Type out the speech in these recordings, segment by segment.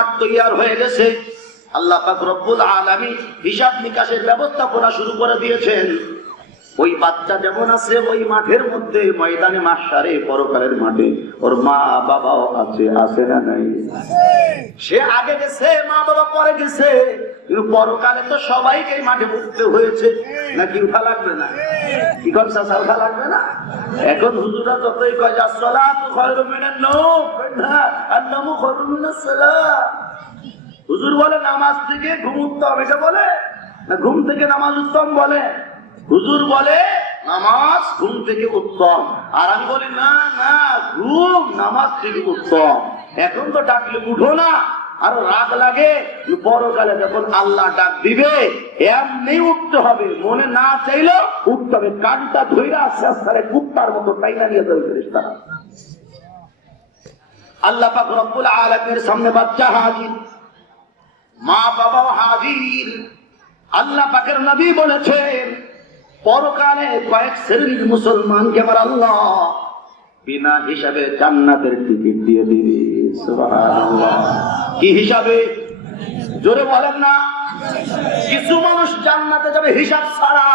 মাঠ তৈয়ার হয়ে গেছে। আল্লাহ পাক রব্বুল আলামিন হিসাব নিকাশের ব্যবস্থাপনা শুরু করে দিয়েছেন। ওই বাচ্চা যেমন আছে ওই মাঠের মধ্যে, ময়দানে মাহশারে, পরকালের মাঠে ওর মা বাবাও আছে, আছে না নাই? সে আগে গেছে, মা বাবা পরে গেছে, কিন্তু পরকালে তো সবাইকে মাঠে উঠতে হয়েছে, নাকি উঠা লাগবে না? কি করছে, উঠা লাগবে না? এখন হুজুরা যতই কয় যে আসসালাতু খায়রুম মিনান নাওম, আর নামু খায়রুম মিনাস সালাত। হুজুর বলে নামাজ থেকে ঘুম উত্তম, এটা বলে না ঘুম থেকে নামাজ উত্তম বলে? হুজুর বলে নামাজ ঘুম থেকে উত্তম, আর আমি বলি না না, ঘুম নামাজ থেকে উত্তম। এখন তো ডাকলে উঠো না, আর রাগ লাগে। পরকালে যখন আল্লাহ ডাক দিবে এমনি উঠতে হবে, মনে না চাইলেও উঠতে হবে। কানটা ধইরা আস্তে আস্তে কুত্তার মতো টাইনা নিয়ে যাবে ফেরেশতারা। আল্লাহ পাক রব্বুল আলামিনের সামনে বাচ্চা হাজির, মা বাবাও হাজির। আল্লাহ পাকের নবী বলেছেন পরকালে কয়েক শ্রেণীর মুসলমানকে আমার আল্লাহ বিনা হিসাবে জান্নাতের টিকিট দিয়ে দিবে। সুবহানাল্লাহ। কি হিসাবে? জোরে বলেন না। কিছু মানুষ জান্নাতে যাবে হিসাব ছাড়া,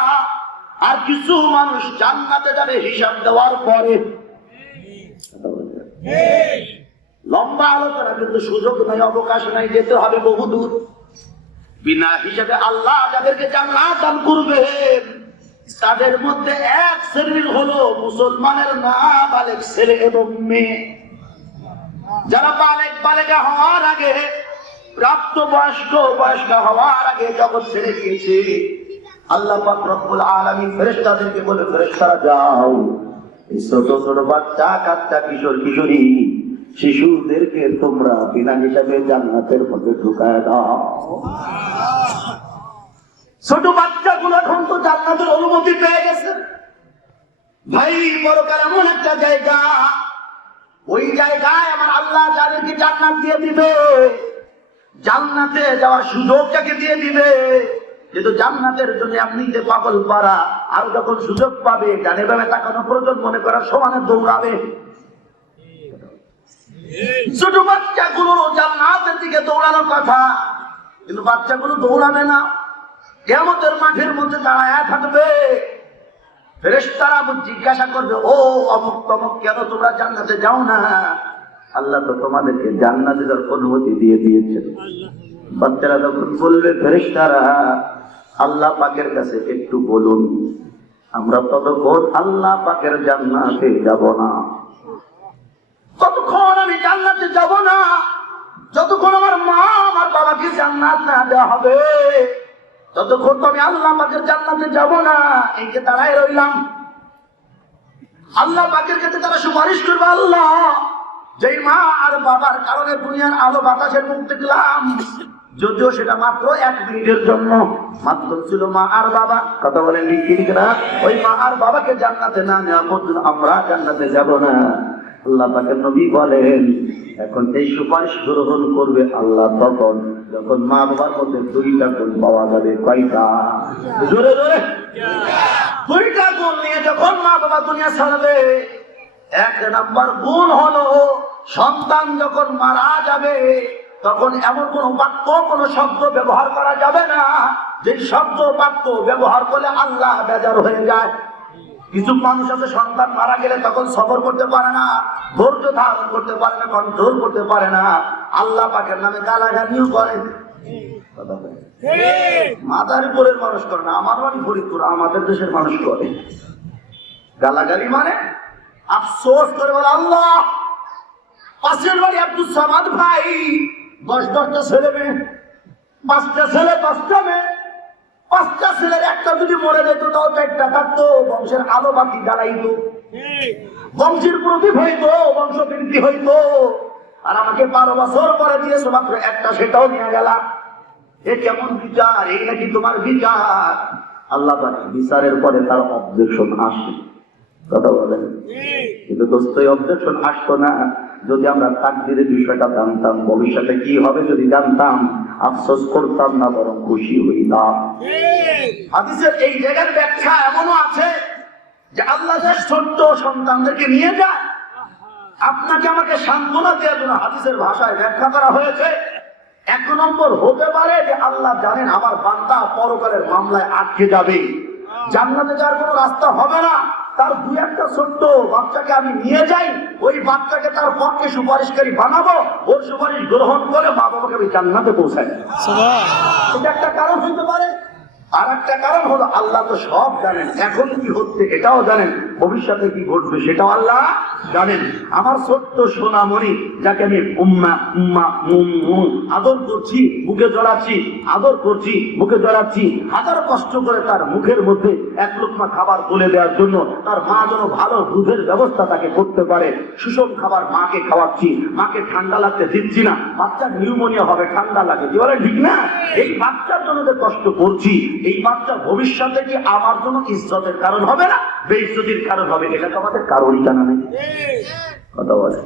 আর কিছু মানুষ জান্নাতে যাবে হিসাব দেওয়ার পরে। লম্বা আলোচনা, কিন্তু সুযোগ নাই, অবকাশ নাই, যেতে হবে বহুদূর। বিনা হিসাবে আল্লাহ যাদেরকে জান্নাত দান করবেন তাদের মধ্যে এক শ্রেণীর হলো মুসলমানের নাবালেগ ছেলে এবং মেয়ে, যারা বালেগা হওয়ার আগে, প্রাপ্ত বয়স্ক হওয়ার আগে জগৎ ছেড়ে গিয়েছে। আল্লাহ পাক রব্বুল আলামিন ফেরেশতাদেরকে বলে, ফেরেশতারা যাও এই ছোট ছোট বাচ্চা, কাচ্চা, কিশোর কিশোরী, শিশুদেরকে তোমরা বিনা হিসাবে জান্নাতের মধ্যে ঢুকায় দাও। ছোট বাচ্চাগুলো এখন তো জান্নাতের অনুমতি পেয়ে গেছে। ভাই, পরকাল এমন একটা জায়গা, ওই জায়গায় আমার আল্লাহ যাদেরকে জান্নাত দিয়ে দিবে, জান্নাতে যাওয়ার সুযোগটাকে দিয়ে দিবে। যেহেতু জান্নাতের জন্য এমনিতে পাগল পারা, আর যখন সুযোগ পাবে ডানে বামে তাকানো প্রয়োজন মনে করার সমানে দৌড়াবে। ছোট বাচ্চাগুলো জান্নাতের দিকে দৌড়ানোর কথা, কিন্তু বাচ্চাগুলো দৌড়াবে না, কিয়ামতের মাঠের মধ্যে দাঁড়ায় থাকবে। ফেরেশতারা জিজ্ঞাসা করবে, ও অমুক তমুক, কেন তোমরা জান্নাতে যাও না? আল্লাহ তো তোমাদেরকে জান্নাতে যাওয়ার অনুমতি দিয়ে দিয়েছেন। বাচ্চারা তখন বলবে, ফেরেশতারা আল্লাহ পাকের কাছে একটু বলুন, আমরা ততক্ষণ আল্লাহ পাকের জান্নাতে যাব না, ততক্ষণ আমি জান্নাতে যাব না, যতক্ষণ আমার মা আমার বাবাকে জান্নাত না দেওয়া হবে, ততক্ষণ তো আমি আল্লাহ পাকের জান্নাতে যাব না। এই যে দাঁড়ায় রইলাম, আল্লাহ পাকের কাছে তারা সুপারিশ করবে, আল্লাহ যেই মা আর বাবার কারণে দুনিয়ার আলো বাতাসের মুখ দেখলাম, যদিও সেটা মাত্র 1 মিনিটের জন্য, মাত্র ছিল মা আর বাবা, কথা বলেন ঠিক না? ওই মা আর বাবাকে জান্নাতে না নেওয়া পর্যন্ত আমরা জান্নাতে যাব না। আল্লাহ পাকের নবী বলেন, এখন এই সুপারিশ গ্রহণ করবে আল্লাহ তখন যখন মা বাবার মধ্যে 2টা গুণ পাওয়া যাবে। কয়টা? জোরে জোরে। 2টা গুণ নিয়ে যখন মা বাবা দুনিয়া ছাড়বে, 1 নাম্বার গুণ হলো সন্তান যখন মারা যাবে তখন এমন কোন বাক্য, কোন শব্দ ব্যবহার করা যাবে না যে শব্দ বাক্য ব্যবহার করলে আল্লাহ বেজার হয়ে যায়। কিছু মানুষ আছে সন্তান মারা গেলে তখন সবর করতে পারে না, ধৈর্য ধারণ করতে পারে না, কন্ট্রোল করতে পারে না, আল্লাহ পাকের নামে গালাগালিও করে। মাদারীপুরের মানুষ করে না, আমার বাড়ি ফরিদপুর, আমাদের দেশের মানুষ করে। গালাগালি মানে আফসোস করে বলে, আল্লাহ পাশের বাড়ি আব্দুল সামাদ ভাই 10-10টা ছেলে মেয়ে, 5টা ছেলে 5টা মেয়ে, 5টা ছেলের একটা যদি মরে যেত তাও 4টা থাকতো, বংশের আলো বাতি জ্বালাইতো, বংশের প্রদীপ হইতো, বংশ বৃদ্ধি হইতো। আর আমাকে 12 বছর পরে দিয়েছো মাত্র একটা, সেটাও নিয়ে গেলাম। এ কেমন বিচার? এই নাকি তোমার বিচার? আল্লাহ পাক বিচারের পরে তার অবজেকশন আসে, কথা বলেন। কিন্তু দোস্ত অবজেকশন আসতো না যদি আমরা তাকদীরের বিষয়টা জানতাম, ভবিষ্যতে কি হবে যদি জানতাম, আফসোস করতাম না, বরং খুশি হইতাম। হাদিসের এই জায়গার ব্যাখ্যা এমনও আছে যে আল্লাহ যে ছোট্ট সন্তানদেরকে নিয়ে যায়, আপনাকে আমাকে সান্ত্বনা দেওয়ার জন্য হাদিসের ভাষায় ব্যাখ্যা করা হয়েছে এক নম্বর হতে পারে যে আল্লাহ জানেন আমার বান্দা পরকালের মামলায় আটকে যাবে, জান্নাতে যাওয়ার কোনো রাস্তা হবে না, তার দুই একটা ছোট্ট বাচ্চাকে আমি নিয়ে যাই, ওই বাচ্চাকে তার পক্ষে সুপারিশকারী বানাবো, ওর সুপারিশ গ্রহণ করে মা বাবাকে আমি জান্নাতে পৌঁছাই। এটা একটা কারণ হইতে পারে। আর একটা কারণ হলো আল্লাহ তো সব জানেন, এখন কি হচ্ছে এটাও জানেন, ভবিষ্যতে কি ঘটবে সেটাও আল্লাহ জানেন। আমার ছোট্ট সোনামণি যাকে আমি উম্মা উম্মা আদর করছি, বুকে জড়াচ্ছি, আদর করছি, বুকে জড়াচ্ছি, হাজার কষ্ট করে তার মুখের মধ্যে এক লোকমা খাবার তুলে দেওয়ার জন্য তার মা যেন ভালো দুধের ব্যবস্থা তাকে করতে পারে, সুষম খাবার মাকে খাওয়াচ্ছি, মাকে ঠান্ডা লাগতে দিচ্ছি না, বাচ্চার নিউমোনিয়া হবে, ঠান্ডা লাগে, কি বলে ঠিক না? এই বাচ্চার জন্য যে কষ্ট করছি, এই বাচ্চা ভবিষ্যতে কি আমার জন্য ইজ্জতের কারণ হবে না বেইজ্জতির কারণ হবে? এটা তো আমাদের কারোরই জানা নেই। কথা বলে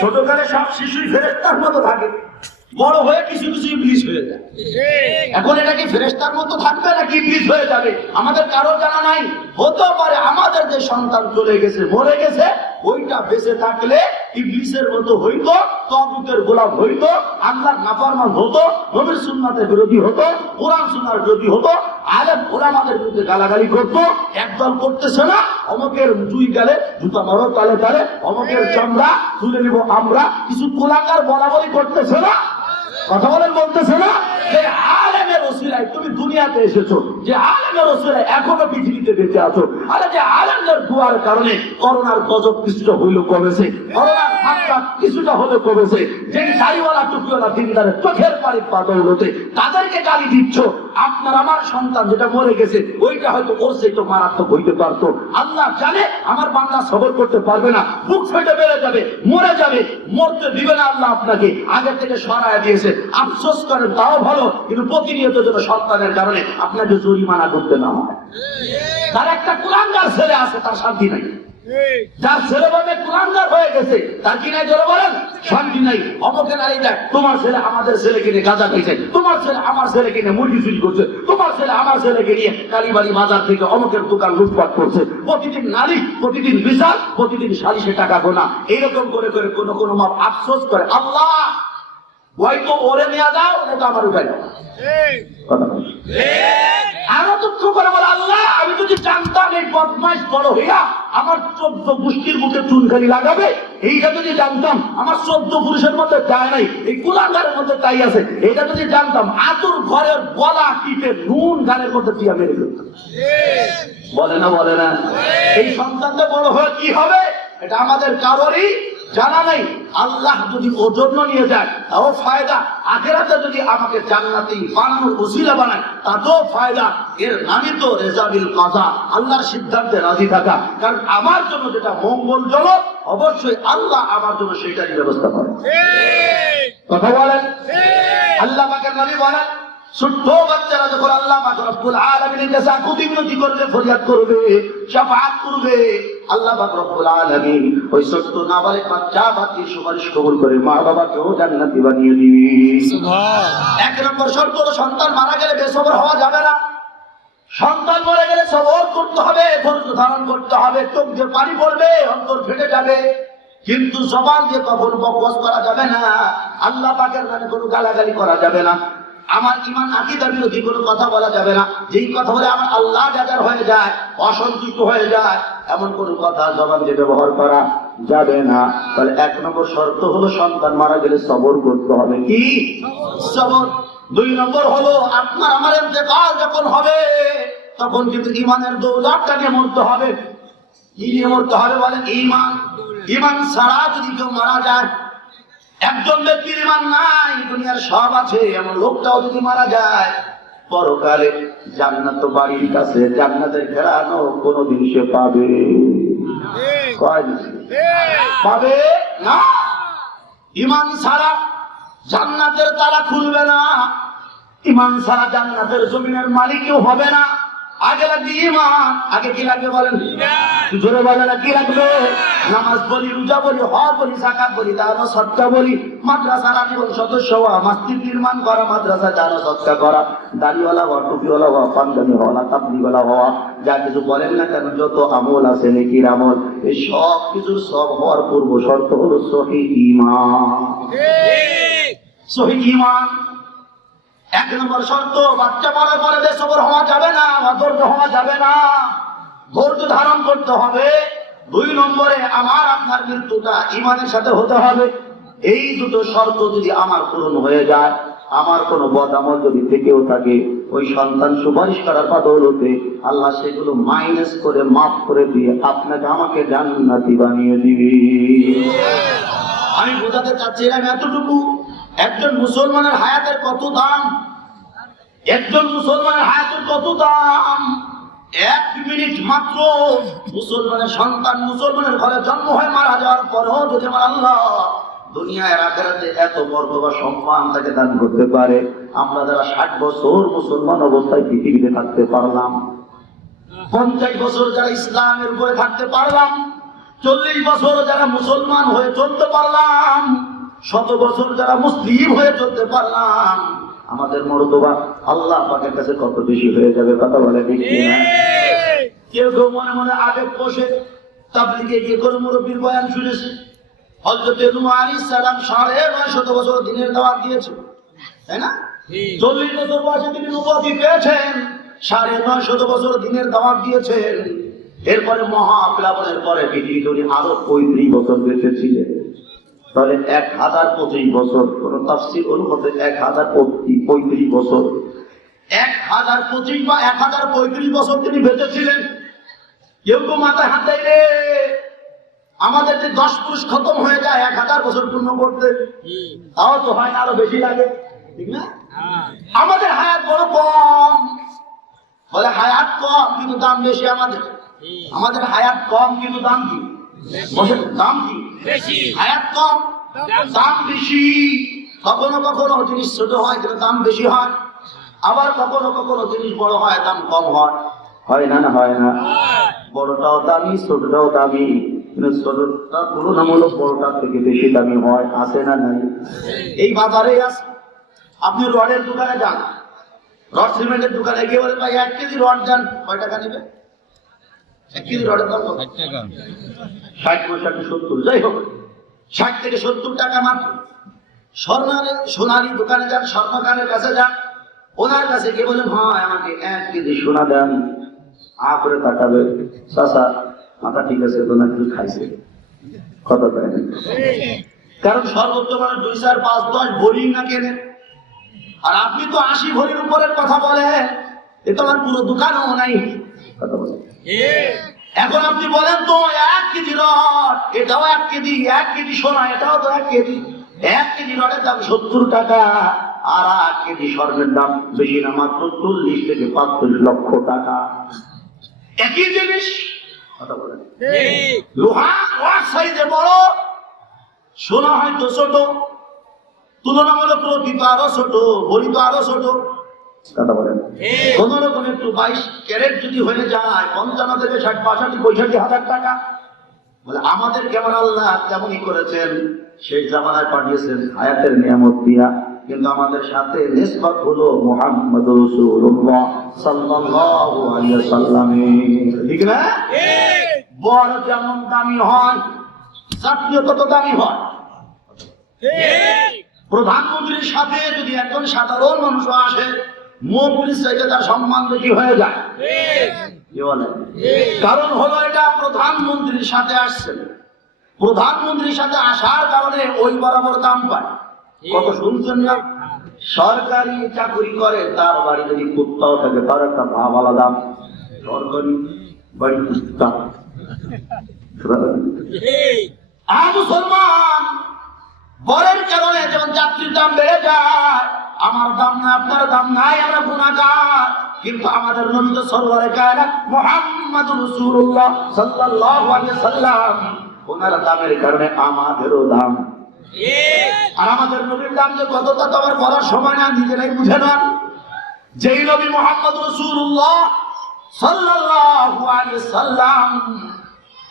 ছোটকালে সব শিশুই ফেরেশতার মতো থাকে, বড় হয়ে কিছু কিছু ইবলিস হয়ে যায়। এখন এটা কি ফেরেশতার মতো থাকবে নাকি ইবলিস হয়ে যাবে আমাদের কারো জানা নাই। হতে পারে আমাদের যে সন্তান চলে গেছে, মরে গেছে, ওইটা বেঁচে থাকলে ইবলিসের মতো হইতো, তাগুতের গোলাম হইতো, আল্লাহর নাফরমান হতো, নবীর সুন্নাতের বিরোধী হতো, কোরআন সুন্নাহর বিরোধী হতো, আলেম ওলামাদের বিরুদ্ধে গালাগালি করতো। একদল করতেছে না, অমকের জুই গেলে জুতা মারো তালে তালে, অমকের চামড়া তুলে নিব আমরা, কিছু কোলাকার বলা বলি করতেছে না, কথা বলেন বলতেছে না? যে আলেমের ওসিলায় তুমি দুনিয়াতে এসেছো, যে আলেমের ওসিলায় এখনো পৃথিবীতে বেঁচে আছো, আরে যে আলেমদের দুয়ার কারণে করোনার গজব কিছুটা হইলেও কমেছে, করোনার ধাক্কা কিছুটা হলেও কমেছে, যে দাড়িওয়ালা টুপিওয়ালা দিনদারের চোখের পানি পাতলতে তাদেরকে গালি দিচ্ছ। আপনার আমার সন্তান যেটা মরে গেছে, ওইটা হয়তো ওর চেয়ে মারাত্মক হইতে পারতো। আল্লাহ জানে আমার বান্দা সবর করতে পারবে না, বুক ফেটে বেড়ে যাবে, মরে যাবে, মরতে দিবে না আল্লাহ আপনাকে, আগে থেকে সরায় দিয়েছে। আফসোস করেন তাও ভালো, কিন্তু প্রতিনিয়ত যেন সন্তানের কারণে আপনাকে জরিমানা করতে না হয়। তার একটা কুলাঙ্গার ছেলে আছে, তার শান্তি নাই। যার ছেলে বাবা কুলাঙ্গার হয়ে গেছে, তার কি নাই জোরে বলেন? শান্তি নাই। অমকে নারী দেখ, তোমার ছেলে আমাদের ছেলেকে নিয়ে গাঁজা খাইছে, তোমার ছেলে আমার ছেলেকে নিয়ে মুরগি চুরি করছে, তোমার ছেলে আমার ছেলেকে নিয়ে কালীবাড়ি বাজার থেকে অমকের দোকান লুটপাট করছে। প্রতিদিন নারী, প্রতিদিন বিচার, প্রতিদিন সালিশে টাকা গোনা, এইরকম করে করে কোনো কোনো মা আফসোস করে, আল্লাহ হয়তো ওরে নেওয়া যাও, এটা আমার উপায় না। আরো দুঃখ করে বলে, আল্লাহ আমি যদি জানতাম এই বদমাইশ বড় হইয়া আমার 14 গোষ্ঠীর মুখে চুনকালি লাগাবে, এইটা যদি জানতাম, আমার 14 পুরুষের মধ্যে যায় নাই, এই কুলাঙ্গারের মধ্যে তাই আছে, এইটা যদি জানতাম, আতুর ঘরের গলা টিপে নুন গানের মধ্যে দিয়া মেরে ফেলতাম। বলে না বলে না? এই সন্তানটা বড় হয়ে কি হবে এটা আমাদের কারোরই জানা নাই। আল্লাহ যদি ওর জন্য নিয়ে যায় তাও ফায়দা, আখিরাতে যদি আমাকে জান্নাতি বানানোর ওসিলা বানায় তাতেও ফায়দা। এর নামই তো রেজাবিল কাজা, আল্লাহর সিদ্ধান্তে রাজি থাকা। কারণ আমার জন্য যেটা মঙ্গলজনক, অবশ্যই আল্লাহ আমার জন্য সেটারই ব্যবস্থা করে। কথা বলেন? আল্লাহ পাকের নবী বলেন, ছোট্ট বাচ্চারা যখন আল্লাহ পাক রব্বুল আলামিনের কাছে আকুতি মিনতি করবে, ফরিয়াদ করবে, শাফাআত করবে, আল্লাহ পাক রব্বুল আলামিন ওই ছোট্ট নাবালিগ বাচ্চা বাচ্চির সুপারিশ কবুল করে মা বাবাকেও জান্নাতি বানিয়ে দিবে। সুবহান। এক নম্বর শর্ত হলো সন্তান মারা গেলে বেসবর হওয়া যাবে না। সন্তান মরে গেলে সবর করতে হবে, ধৈর্য ধারণ করতে হবে, চোখ দিয়ে পানি পড়বে, অন্তর ফেটে যাবে, কিন্তু জবান দিয়ে কখনো বকওয়াস করা যাবে না, আল্লাহ পাকের নামে কোনো গালাগালি করা যাবে না, আমার ঈমান আকীদা বিরোধী কোনো কথা বলা যাবে না, যেই কথা বলে আমার আল্লাহ বেজার হয়ে যায়, অসন্তুষ্ট হয়ে যায়, এমন কোনো কথা জবান দিয়ে ব্যবহার করা যাবে না। তাহলে এক নম্বর শর্ত হলো সন্তান মারা গেলে সবর করতে হবে। কি সবর? দুই নম্বর হলো আপনার আমার ইন্তেকাল যখন হবে তখন কিন্তু ঈমানের দৌলতটা নিয়ে মরতে হবে। কি নিয়ে মরতে হবে বলেন? ঈমান। ঈমান ছাড়া যদি কেউ মারা যায়, একজন ব্যক্তির ঈমান নাই, দুনিয়ার সব আছে এমন লোকটাও যদি মারা যায়, পরকালে জান্নাত বাড়ির কাছে, জান্নাতের ঘেরানো কোনদিন সে পাবে? পাবে না। ঈমান ছাড়া জান্নাতের তালা খুলবে না, ঈমান ছাড়া জান্নাতের জমিনের মালিকও হবে না। আগে লাগবে ঈমান। আগে কি লাগবে বলেন? জোরে বলে না, কি লাগবে? নামাজ বলি, রোজা বলি, হজ বলি, যাকাত বলি, দান সদকা বলি, মাদ্রাসার আজীবন সদস্য হওয়া, মসজিদ নির্মাণ করা, মাদ্রাসা দান সদকা করা, দাড়িওয়ালা হওয়া, টুপিওয়ালা হওয়া, পাঞ্জাবি হওয়া, তাবলিগওয়ালা হওয়া, যা কিছু বলেন না কেন, যত আমল আছে নেকির আমল, এই সব কিছুর সব হওয়ার পূর্ব শর্ত হলো সহিহ ঈমান। সহিহ ঈমান। 1 নম্বর শর্ত, বাচ্চা বড় পরে বেসবর হওয়া যাবে না, অধৈর্য হওয়া যাবে না, ধৈর্য ধারণ করতে হবে। 2 নম্বরে আমার আপনার মৃত্যুটা ঈমানের সাথে হতে হবে। এই দুটো শর্ত যদি আমার পূরণ হয়ে যায়, আমার কোনো বদআমল যদি থেকেও থাকে, ওই সন্তান সুপারিশ করার বদৌলতে আল্লাহ সেগুলো মাইনাস করে মাফ করে দিয়ে আপনাকে আমাকে জান্নাতি বানিয়ে দিবে। আমি বোঝাতে চাচ্ছিলাম এতটুকু, একজন মুসলমানের হায়াতের কত দাম, একজন মুসলমানের হায়াতের কত দাম। 1 মিনিট মাত্র মুসলমানের সন্তান মুসলমানের ঘরে জন্ম হয়ে মারা যাওয়ার পরেও যদি আমার আল্লাহ দুনিয়ায় আখিরাতে এত মর্যাদা সম্মান তাকে দান করতে পারে, আমরা যারা 60 বছর মুসলমান অবস্থায় পৃথিবীতে থাকতে পারলাম, 50 বছর যারা ইসলামের উপরে থাকতে পারলাম, 40 বছর যারা মুসলমান হয়ে চলতে পারলাম, 100 বছর যারা মুসলিম হয়ে চলতে পারলাম, আমাদের মর্যাদা আল্লাহ পাকের কাছে কত বেশি হয়ে যাবে। কথা বলে ঠিক না? কেউ কেউ মনে মনে আবেগ বসে তাবলীগে গিয়ে কোন মুরব্বির বয়ান শুনেছে, হযরত নূহ আলাইহিস সালাম 950 বছর দিনের দাওয়াত দিয়েছে, তাই না? 40 বছর বয়সে তিনি নবুয়ত পেয়েছেন, 950 বছর দিনের দাওয়াত দিয়েছেন। এরপরে মহাপ্লাবনের পরে পৃথিবীতে উনি আরো 35 বছর বেঁচে ছিলেন। তাহলে 1025 বছর, কোন তাফসীর অনুমতে 1035 বছর, 1025 বা 1035 বছর তিনি বেঁচে ছিলেন। কেউ কেউ মাথায় হাত দেয় রে, আমাদের যে 10 পুরুষ খতম হয়ে যায় 1000 বছর পূর্ণ করতে, তাও তো হয় না, আরো বেশি লাগে, ঠিক না? আমাদের হায়াত বড় কম, বলে হায়াত কম কিন্তু দাম বেশি। আমাদের হায়াত কম কিন্তু দাম কি? দাম কি? হায়াত কম, দাম বেশি। কখনো কখনো জিনিস ছোট হয় কিন্তু দাম বেশি হয়, আবার কখনো কখনো জিনিস বড় হয় দাম কম হয়। হয় না? না হয় না? বড়টাও দামি, ছোটটাও দামি, কিন্তু ছোটটা তুলনামূলক বড়টার থেকে বেশি দামি হয়। আছে না নাই? এই বাজারে আছে। আপনি রডের দোকানে যান, রড সিমেন্টের দোকানে গিয়ে বলে ভাই 1 কেজি রড যান, কয় টাকা নেবে? 1 কেজি রডের দাম কত? 60, 65, 70, যাই হোক 60 থেকে 70 টাকা মাত্র। সোনালী দোকানে যান, স্বর্ণকারের কাছে যান, ওনার কাছে গিয়ে বলেন ভাই আমাকে 1 কেজি সোনা দেন। করে তাকাবে, চাচা মাথা ঠিক আছে, তো না কিছু খাইছে, কত দেয়? কারণ সর্বোচ্চ মানে 2, 4, 5, 10 ভরি না কেনেন। আর আপনি তো 80 ভরির উপরের কথা বলেন, এ তো আমার পুরো দোকানও নাই। কথা বলে এখন আপনি বলেন তো 1 কেজি রড, এটাও 1 কেজি, 1 কেজি সোনা, এটাও তো 1 কেজি। 1 কেজি রডের দাম 70 টাকা, আর 1 কেজি স্বর্ণের দাম বেশি না, মাত্র 40 থেকে 45 লক্ষ টাকা। একই জিনিস। কথা বলেন লোহা ওয়ার সাইজে বড়, সোনা হয়তো ছোট, তুলনামূলক রুটি তো আরো ছোট, ভরি তো আরো ছোট। কথা বলেন কোন রকম একটু 22 ক্যারেট যদি হয়ে যায় 55 থেকে 60, 65, 65 হাজার টাকা। বলে আমাদের কেমন আল্লাহ তেমনই করেছেন, সেই জামানায় পাঠিয়েছেন হায়াতের নিয়ামত দিয়া, কিন্তু আমাদের সাথে নিসবত হলো মুহাম্মদুর রাসূলুল্লাহ সাল্লাল্লাহু আলাইহি ওয়াসাল্লাম। ঠিক না? বড় যেমন দামি হয়, জাতীয় তত দামি হয়। প্রধানমন্ত্রীর সাথে যদি একজন সাধারণ মানুষ আসে, মন্ত্রীর চাইতে তার সম্মান বেশি হয়ে যায়। কারণ হলো এটা প্রধানমন্ত্রীর সাথে আসছে, প্রধানমন্ত্রীর সাথে আসার কারণে ওই বরাবর দাম পায়। কত শুনছেন না? সরকারি চাকরি করে, তার বাড়ি যদি কুত্তাও থাকে তার একটা ভাব আলাদা। সরকারি বাড়ি কুত্তা, মুসলমান বরের কারণে যেমন যাত্রীর দাম বেড়ে যায়, আমার দাম না, আপনার দাম নাই, আমরা গুনাহগার। কিন্তু আমাদের নবী তো সরওয়ারে কায়নাত মুহাম্মদুর রাসূলুল্লাহ সাল্লাল্লাহু আলাইহি ওয়াসাল্লাম, ওনার দামের কারণে আমাদেরও দাম। আর আমাদের নবীর দাম যে কত তা তো আমার বলার সময় না, নিজেরাই বুঝে নেন। যেই নবী মুহাম্মদুর রাসূলুল্লাহ সাল্লাল্লাহু আলাইহি ওয়াসাল্লাম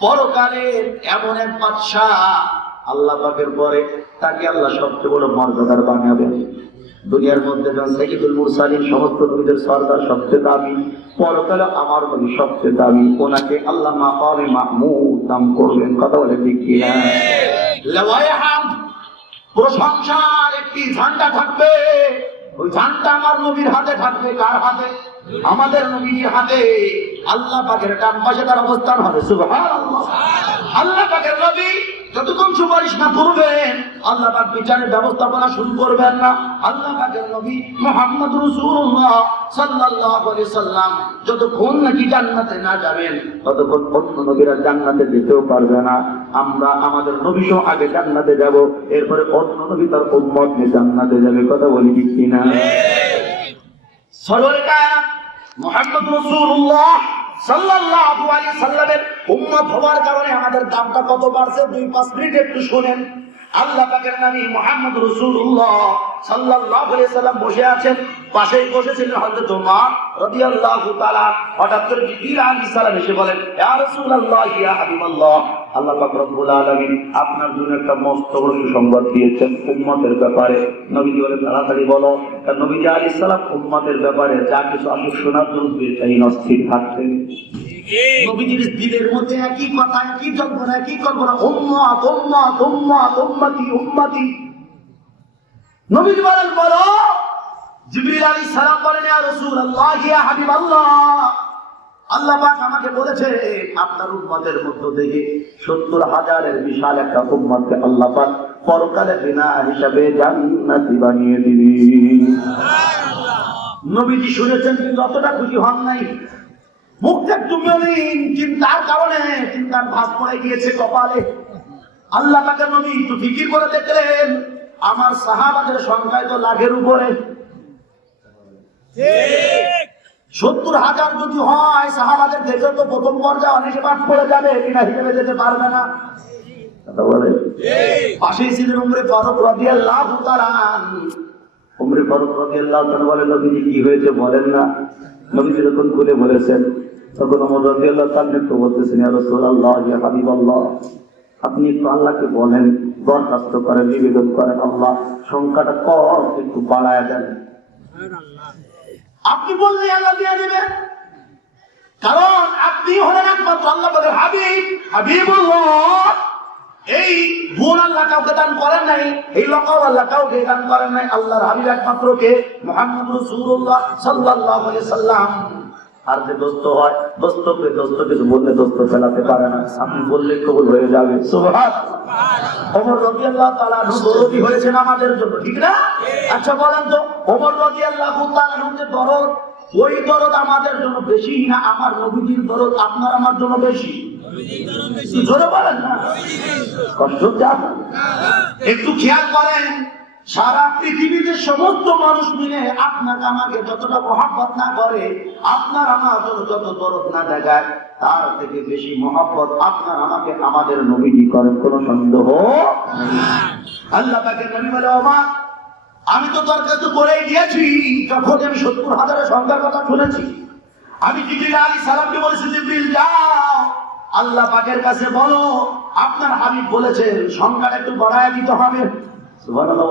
পরকালের এমন এক বাদশা, আল্লাহ পাকের পরে তাকে আল্লাহ সবচেয়ে বড় মর্যাদার বানাবেন। দুনিয়ার মধ্যে যখন সাইয়্যিদুল মুরসালিন, সমস্ত নবীদের সরদার সবচেয়ে দামি, পরকালে আমার নবী সবচেয়ে দামি, ওনাকে আল্লাহ মাকামে মাহমুদ দান করবেন। কথা বলে ঠিক কি না? লাওয়ায়ে হামদ প্রশংসার একটি ঝান্ডা থাকবে, ওই ঝান্ডা আমার নবীর হাতে থাকবে। কার হাতে? আমাদের নবীর হাতে। আল্লাহ পাকের ডান পাশে তার অবস্থান হবে। সুবহানাল্লাহ। আল্লাহ পাকের নবী যতক্ষণ সুপারিশ না করবেন, আল্লাহ পাক বিচারের ব্যবস্থাপনা শুরু করবেন না। আল্লাহ পাকের নবী মুহাম্মদ রাসূলুল্লাহ সাল্লাল্লাহু আলাইহি সাল্লাম যতক্ষণ নাকি জান্নাতে না যাবেন, ততক্ষণ অন্য নবীরা জান্নাতে যেতেও পারবে না। আমরা আমাদের নবী সহ আগে জান্নাতে যাব, এরপরে অন্য নবী তার উম্মত নিয়ে জান্নাতে যাবে। কথা বলি ঠিক কিনা? সরওয়ারে কায়নাত মুহাম্মদ রাসূলুল্লাহ সাল্লাল্লাহু আলাইহি সাল্লামের উম্মত হওয়ার কারণে আমাদের দামটা কত বাড়ছে 2-5 মিনিট একটু শুনেন। আল্লাহ পাকের নবী মুহাম্মদ রাসূলুল্লাহ সাল্লাল্লাহু আলাইহি সাল্লাম বসে আছেন, পাশেই বসেছিলেন হযরত ওমর রাদিয়াল্লাহু তাআলা। হঠাৎ করে জিবরিল আলাইহিস সালাম এসে বলেন, ইয়া রাসূলুল্লাহ, ইয়া হাবিবাল্লাহ, আল্লাহ পাক রব্বুল আলামিন আপনার জন্য একটা মস্ত বড় সংবাদ দিয়েছেন উম্মতের ব্যাপারে। নবীজি বলেন, তাড়াতাড়ি বলো। কারণ নবীজি আলাইহিস সালাম উম্মতের ব্যাপারে যা কিছু আসুক শোনার জন্য বেচাইন অস্থির থাকতেন। নবীজির দিলের মধ্যে একই কথা, একই জল্পনা, একই কল্পনা, উম্মত উম্মত উম্মত উম্মতি উম্মতি। নবীজি বলেন, বলো। জিবরিল আলাইহিস সালাম বলেন, ইয়া রাসূলুল্লাহ, ইয়া হাবিবাল্লাহ, আল্লাহ পাক আমাকে বলেছে আপনার উম্মতের মধ্য থেকে 70,000-এর বিশাল একটা উম্মতকে আল্লাহ পাক পরকালে বিনা হিসাবে জান্নাতি বানিয়ে দিবেন। নবীজি শুনেছেন কিন্তু অতটা খুশি হন নাই। মুখটা একটু মলিন, চিন্তার কারণে চিন্তার ভাঁজ পড়ে গিয়েছে কপালে। আল্লাহ পাকের নবী একটু ফিকির করে দেখলেন, আমার সাহাবাদের সংখ্যায় তো লাখের উপরে। 70,000 যদি হয়, সাহাবাদের দেখে তো প্রথম পর্যায়ে অনেকে বাদ পড়ে যাবে, বিনা হিসেবে যেতে পারবে না। পাশেই ছিলেন উমরে ফারুক রাদিয়াল্লাহু তাআলা। উমরে ফারুক রাদিয়াল্লাহু তাআলা বলেন, নবীজি কি হয়েছে বলেন না। নবীজি যখন খুলে বলেছেন, তখন ওমর রাদিয়াল্লাহু তাআলা একটু বলতেছেন, ইয়া রাসূলুল্লাহ, ইয়া হাবিবাল্লাহ, আপনি একটু আল্লাহকে বলেন, দরখাস্ত করেন, নিবেদন করেন, আল্লাহ সংখ্যাটা কম একটু বাড়ায় দেন। আপনি বললে আল্লাহ দিয়ে দেবেন, কারণ আপনি হলেন একমাত্র আল্লাহ পাকের হাবিব। হাবিবুল্লাহ, এই গুণ আল্লাহ কাউকে দান করেন নাই, এই লকাও আল্লাহ কাউকে দান করেন নাই। আল্লাহর হাবিব একমাত্র কে? মুহাম্মদ রাসূলুল্লাহ সাল্লাল্লাহু আলাইহি সাল্লাম। আর যে দোস্ত হয়, দোস্তকে দোস্ত কিছু বললে দোস্ত ফেলাতে পারে না, আপনি বললে কবুল হয়ে যাবে। সুবহানাল্লাহ। ওমর রাদিয়াল্লাহু তাআলা দরদি হয়েছেন আমাদের জন্য, ঠিক না? আচ্ছা বলেন তো, ওমর রাদিয়াল্লাহু তাআলা যে দরদ, ওই দরদ আমাদের জন্য বেশি না আমার নবীজির দরদ আপনার আমার জন্য বেশি? জোরে বলেন না, কষ্ট যান। একটু খেয়াল করেন, সারা পৃথিবীতে সমস্ত মানুষ মিলে আপনাকে আমাকে যতটা মহব্বত না করে, আপনার আমার জন্য যত দরদ না দেখায়, তার থেকে বেশি মহব্বত আপনার আমাকে আমাদের নবীজি করেন, কোনো সন্দেহ নেই। আল্লাহ পাকের নবী বলে, ওমর, আমি তো তোর কাছে করেই দিয়েছি। যখন আমি 70,000-এর সংখ্যার কথা শুনেছি, আমি জিবরিল আলাইহিস সালামকে বলেছি, জিবরিল যাও আল্লাহ পাকের কাছে বলো আপনার হাবিব বলেছেন সংখ্যাটা একটু বাড়ায় দিতে হবে। সুবহানাল্লাহ,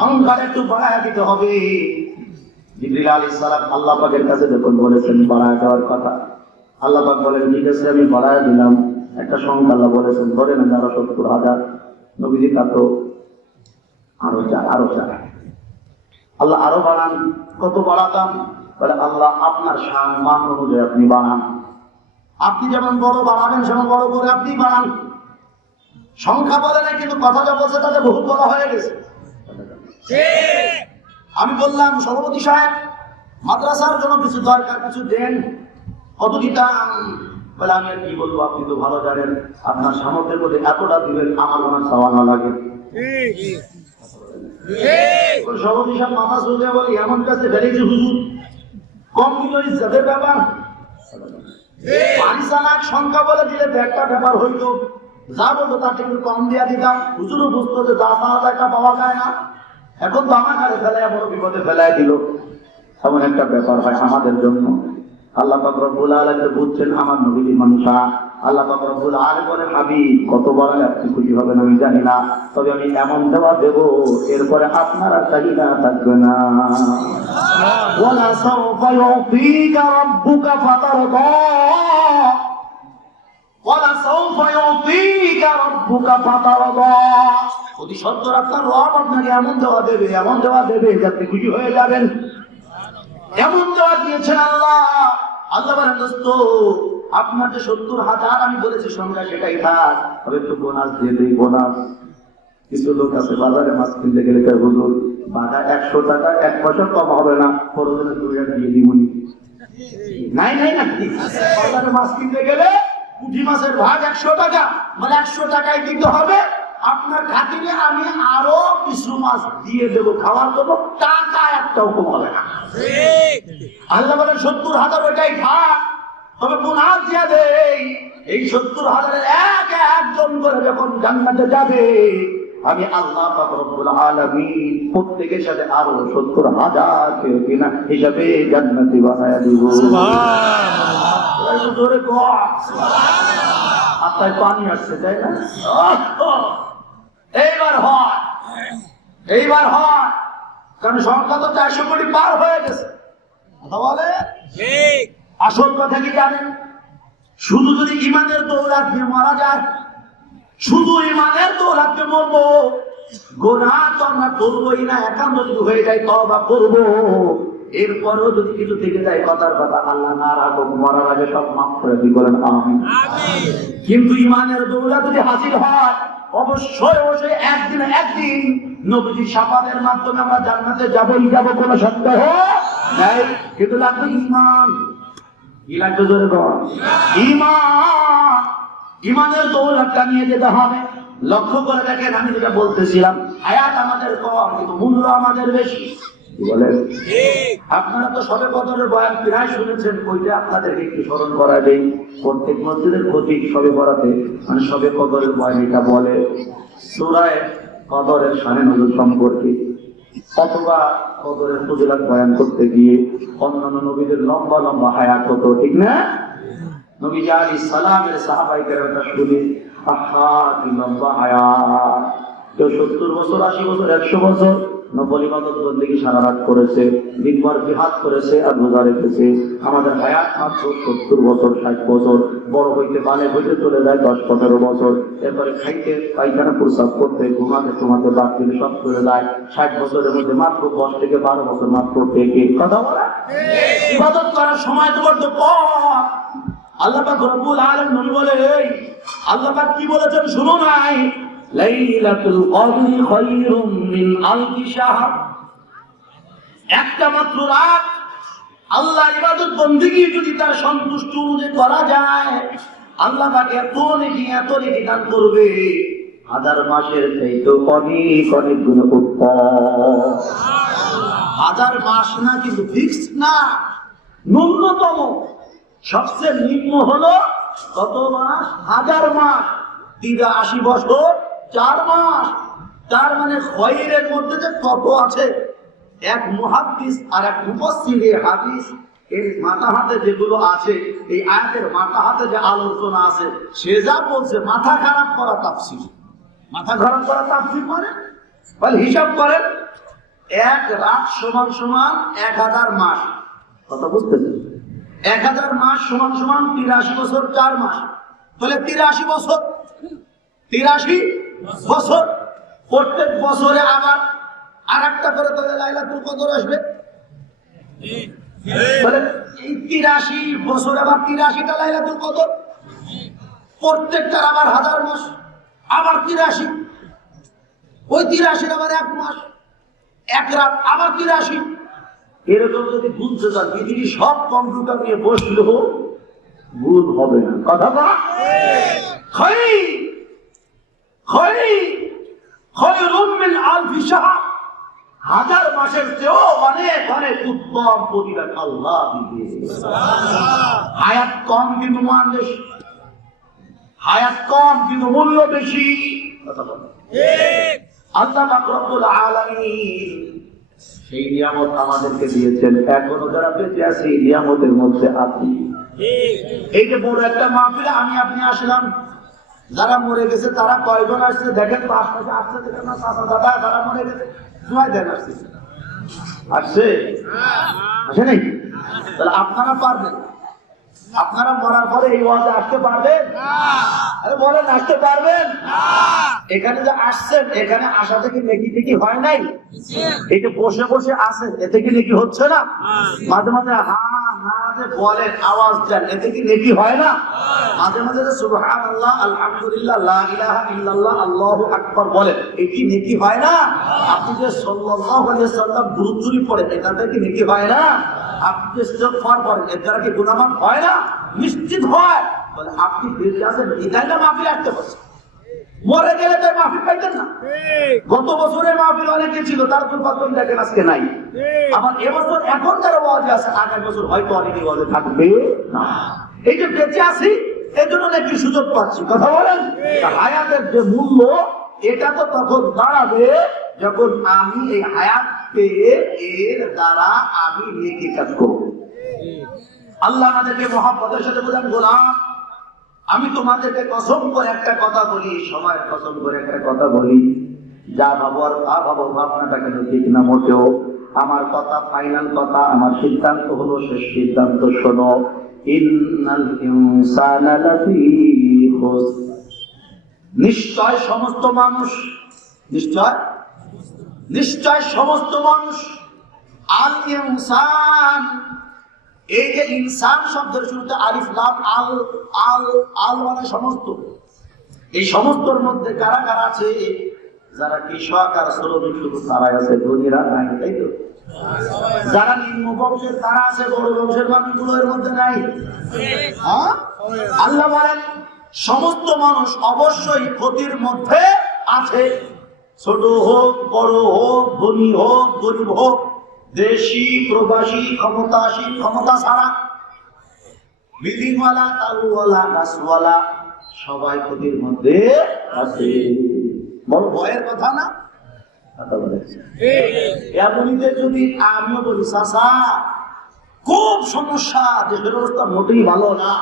সংখ্যাটা একটু বাড়ায় দিতে হবে। জিবরিল আলাইহিস সালাম আল্লাহ পাকের কাছে যখন বলেছেন বাড়ায় দেওয়ার কথা, আল্লাহ পাক বলেন, ঠিক আছে আমি বাড়ায় দিলাম। একটা সংখ্যা আল্লাহ বলেছেন, ধরে নেন 70,000। নবীজি তা তো আরো চার। আল্লাহ আরো বাড়ান। কত বাড়াতাম? বলে, আল্লাহ আপনার শান মান অনুযায়ী আপনি বাড়ান। আপনি যেমন বড় বাড়াবেন সেমন বড় করে আপনি বাড়ান। সংখ্যা বলে না, কিন্তু কথা যা বলছে তাতে বহুত বড় হয়ে গেছে। আমি বললাম, সভাপতি সাহেব, মাদ্রাসার জন্য কিছু দরকার, কিছু দেন। কত দিতাম? বলে, আমি আর কি বলবো, আপনি তো ভালো জানেন, আপনার সামর্থ্যের মধ্যে এতটা দিবেন, আমার আমার চাওয়া না লাগে। সভাপতি সাহেব মাথা চলে বলে, এমন কাছে ফেলেছি হুজুর, কম দিল ইজ্জতের ব্যাপার। সংখ্যা বলে দিলে একটা ব্যাপার হইতো, যা বলতো তার একটু কম দিয়া দিতাম। হুজুরও বুঝতো যে যা পাওয়া যায় তা পাওয়া যায় না। এখন তো আমার কাছে ফেলাই বড় বিপদে ফেলাই দিল, এমন একটা ব্যাপার হয় আমাদের জন্য। আল্লাহ পাক রব্বুল আলামিন বুঝছেন আমার নবীর মানুষা। আল্লাহ পাক রব্বুল আলামিন বলে, হাবিব কত বড় আপনি খুশি হবেন আমি জানি না, তবে আমি এমন দেওয়া দেব এরপরে আপনারা চাহিদা থাকবে না। ওয়ালা সাওফা ইউতিকা রাব্বুকা ফাতারদা, ওয়ালা সাওফা ইউতিকা রাব্বুকা ফাতারদা। অতি সত্তর আপনার রব আপনাকে এমন দেওয়া দেবে যাতে খুশি হয়ে যাবেন। এমন দেওয়া দিয়েছেন আল্লাহ। আল্লাহ বলেন দোস্ত আপনার যে 70,000 আমি বলেছি সংখ্যা সেটাই থাক, তবে একটু বোনাস দিয়ে দিই। বোনাস কিছু লোক আছে বাজারে মাছ কিনতে গেলে হুজুর বাধা 100 টাকা 1 পয়সা কম হবে না, পরদিনে 2 টাকা দিয়ে দিবনি। নাই নাকি বাজারে মাছ কিনতে গেলে পুঁটি মাছের ভাগ 100 টাকা, মানে 100 টাকায় দিতে হবে। আপনার খাতিরে আমি আরো কিছু মাছ দিয়ে দেবো খাওয়ার জন্য, টাকা একটাও কম হবে না। আল্লাহ বলেন 70,000 ওইটাই থাক, তবে বোনাস দিয়ে দেই। এই 70,000-এর একজন করে যখন জান্নাতে যাবে, আমি আল্লাহ পাক রব্বুল আলামিন প্রত্যেকের সাথে আরো 70,000 কে বিনা হিসাবে জান্নাতি বানায়া দিব। সুবহানাল্লাহ। জোরে কও সুবহানাল্লাহ। আপনার পানি আসছে তাই না? এইবার হয় কারণ সংখ্যা তো 400 কোটি পার হয়ে গেছে। কথা বলে ঠিক। আসল কথা কি জানেন? শুধু যদি ইমানের দৌলত দিয়ে মারা যায়, শুধু ইমানের দৌলত দিয়ে মরবো, গুনাহ তো আমরা করবোই না। একান্ত যদি হয়ে যায় তওবা করব, এরপরেও যদি কিছু থেকে যায় কথার কথা আল্লাহ না রাখুক, মরার আগে সব মাফ করে দিই। বলেন আমিন। কিন্তু ইমানের দৌলত যদি হাসিল হয়, অবশ্যই একদিন নবীজির শাফাতের মাধ্যমে আমরা জান্নাতে যাবই যাব, কোনো সন্দেহ নাই। কিন্তু লাগবে ঈমান। কি লাগবে জোরে বল? ঈমান। ঈমানের দৌলতটা নিয়ে যেতে হবে। লক্ষ্য করে দেখেন, আমি যেটা বলতেছিলাম, হায়াত আমাদের কম কিন্তু মূল্য আমাদের বেশি। বলেন আপনারা তো সবে কদরের বয়ান প্রায় শুনেছেন, ওইটা আপনাদেরকে একটু স্মরণ করা দেই। প্রত্যেক মসজিদের প্রতি সবে বরাতে মানে সবে কদরের বয়ান এটা বলে সূরা কদরের শানে নজুল সম্পর্কে, অথবা কদরের ফজিলত বয়ান করতে গিয়ে অন্যান্য নবীদের লম্বা লম্বা হায়াত হতো, ঠিক না? নবী আলাইহিস সালামের সাহাবায়ে কেরামরা শুনে আহা কি লম্বা হায়াত। কেউ 70 বছর 80 বছর 100 বছর নফল ইবাদত বন্দেগী সারা রাত করেছে, দিনভর জিহাদ করেছে আর রোজা রেখেছে। আমাদের হায়াত মাত্র 70 বছর 60 বছর। বড় হইতে বালে হইতে চলে যায় 10-15 বছর। এরপরে খাইতে পায়খানা প্রস্রাব করতে ঘুমাতে বাকি সব চলে যায় 60 বছরের মধ্যে মাত্র 10 থেকে 12 বছর মাত্র টেকে। কথা বলা ইবাদত করার সময় তো বড় কম। আল্লাহ পাক রব্বুল আলামিন বলে, আল্লাহ পাক কি বলেছেন শুনো নাই? লাইলাতুল কদরি খায়রুম মিন আলফি শাহর। একটা মাত্র রাত আল্লাহ ইবাদত বন্দেগী যদি তার সন্তুষ্টি অনুযায়ী করা যায়, আল্লাহ পাক এত নেকি দান করবে 1000 মাসের চাইতেও অনেক গুণ উত্তম। 1000 মাস না, কিন্তু ফিক্সড না, ন্যূনতম সবচেয়ে নিম্ন হলো কত মাস? 1000 মাস। 83 বছর 4 মাস। তার মানে খয়রের মধ্যে যে কত আছে, এক মুহাদ্দিস আর এক মুফাসসিরে হাদিস এর মাথা হাতে যেগুলো আছে, এই আয়াতের মাথা হাতে যে আলোচনা আছে, সে যা বলছে মাথা খারাপ করা তাফসীর। মাথা খারাপ করা তাফসীর মানে বল হিসাব করেন, এক রাত সমান 1000 মাস। কথা বুঝতেছেন? 1000 মাস সমান 83 বছর 4 মাস। তাহলে 83 বছর, 83 বছর। প্রত্যেক বছরে আবার আরেকটা করে তাহলে লাইলাতুল কদর আসবে। তাহলে এই 83 বছর আবার 83টা লাইলাতুল কদর। প্রত্যেকটার আবার 1000 মাস, আবার 83। ওই 83 আবার 1 মাস, 1 রাত, আবার 83। এরকম যদি গুনতে যান, পৃথিবী সব কম্পিউটার নিয়ে বসলেও গুণ হবে না। কথা বলা খায়রুম মিন আলফি শাহর। 1000 মাসের চেয়েও অনেক উত্তম প্রতিদান আল্লাহ দিবে। হায়াত কম কিন্তু মান বেশি, হায়াত কম কিন্তু মূল্য বেশি। কথা বলা ঠিক। আল্লাহ পাক রব্বুল আলামিন সেই নিয়ামত আমাদেরকে দিয়েছেন, এখনো যারা বেঁচে আছে এই নিয়ামতের মধ্যে আছি। এই যে বড় একটা মাহফিলে আমি আপনি আসলাম, যারা মরে গেছে তারা কয়জন আসছে দেখেন, আশপাশে আসছে দেখেন না, চাচা দাদা যারা মরে গেছে সবাই দেন আসছে, আসছে আসে নাই? তাহলে আপনারা পারবেন? আপনারা মরার পরে এই ওয়াজে আসতে পারবেন? আরে বলেন, আসতে পারবেন? এখানে যে আসছেন, এখানে আসা থেকে নেকি টেকি হয় নাই? এই যে বসে বসে আসেন, এতে কি নেকি হচ্ছে না? মাঝে মাঝে হা না যে বলেন, আওয়াজ দেন, এতে কি নেকি হয় না? মাঝে মাঝে যে সুবহানাল্লাহ, আলহামদুলিল্লাহ, লা ইলাহা ইল্লাল্লাহ, আল্লাহু আকবার বলেন, এই কি নেকি হয় না? আপনি যে সাল্লাল্লাহু আলাইহি ওয়াসাল্লাম দুরূদ শরীফ পড়েন, এটাতে কি নেকি হয় না? আপনি যে ইস্তিগফার করেন, এর দ্বারা কি গুনাহ মাফ হয় না? নিশ্চিত হয়। বলে আপনি বেঁচে আছেন, বিধায় না মাহফিল আসতে বসে, মরে গেলে তাই মাহফিল পাইতেন না। গত বছরে মাহফিল অনেকে ছিল, তার দুর্ভাগ্য দেখেন আজকে নাই। আবার এবছর এখন যারা ওয়াজে আছে, আগামী বছর হয়তো অনেকে ওয়াজে থাকবে না। এই যে বেঁচে আছি, এই জন্য নাকি সুযোগ পাচ্ছি। কথা বলেন, হায়াতের যে মূল্য, এটা তো তখন দাঁড়াবে যখন আমি এই হায়াত পেয়ে এর দ্বারা আমি নেকি কাজ করব। আল্লাহ আমাদেরকে মহব্বতের সাথে বলেন, গোলাম আমি তোমাদেরকে কসম করে একটা কথা বলি, সময়ের কসম করে একটা কথা বলি, যা ভাবো আর তা ভাবো, ভাবনাটা কিন্তু ঠিক না মোটেও। আমার কথা ফাইনাল কথা, আমার সিদ্ধান্ত হলো শেষ সিদ্ধান্ত। শোনো, ইন্নাল ইনসানা লাফী খুসর, নিশ্চয় সমস্ত মানুষ, নিশ্চয় সমস্ত মানুষ, আল ইনসান, এই যে ইনসান শব্দের শুরুতে আলিফ লাম, আল আল আল মানে সমস্ত, এই সমস্তর মধ্যে কারা কারা আছে? যারা কৃষক আর শ্রমিক শুধু তারাই আছে, ধনীরা নাই, তাই তো? যারা নিম্ন বংশের তারা আছে, বড় বংশের মানুষগুলো এর মধ্যে নাই। আল্লাহ বলেন সমস্ত মানুষ অবশ্যই ক্ষতির মধ্যে আছে, ছোট হোক বড় হোক, ধনী হোক গরিব হোক, দেশি প্রবাসী, ক্ষমতাসীন ক্ষমতা ছাড়া, বিল্ডিংওয়ালা তালুওয়ালা গাছওয়ালা, সবাই ক্ষতির মধ্যে আছে। বড় ভয়ের কথা না? এমনিতে যদি আমিও বলি চাচা খুব সমস্যা, দেশের অবস্থা মোটেই ভালো না,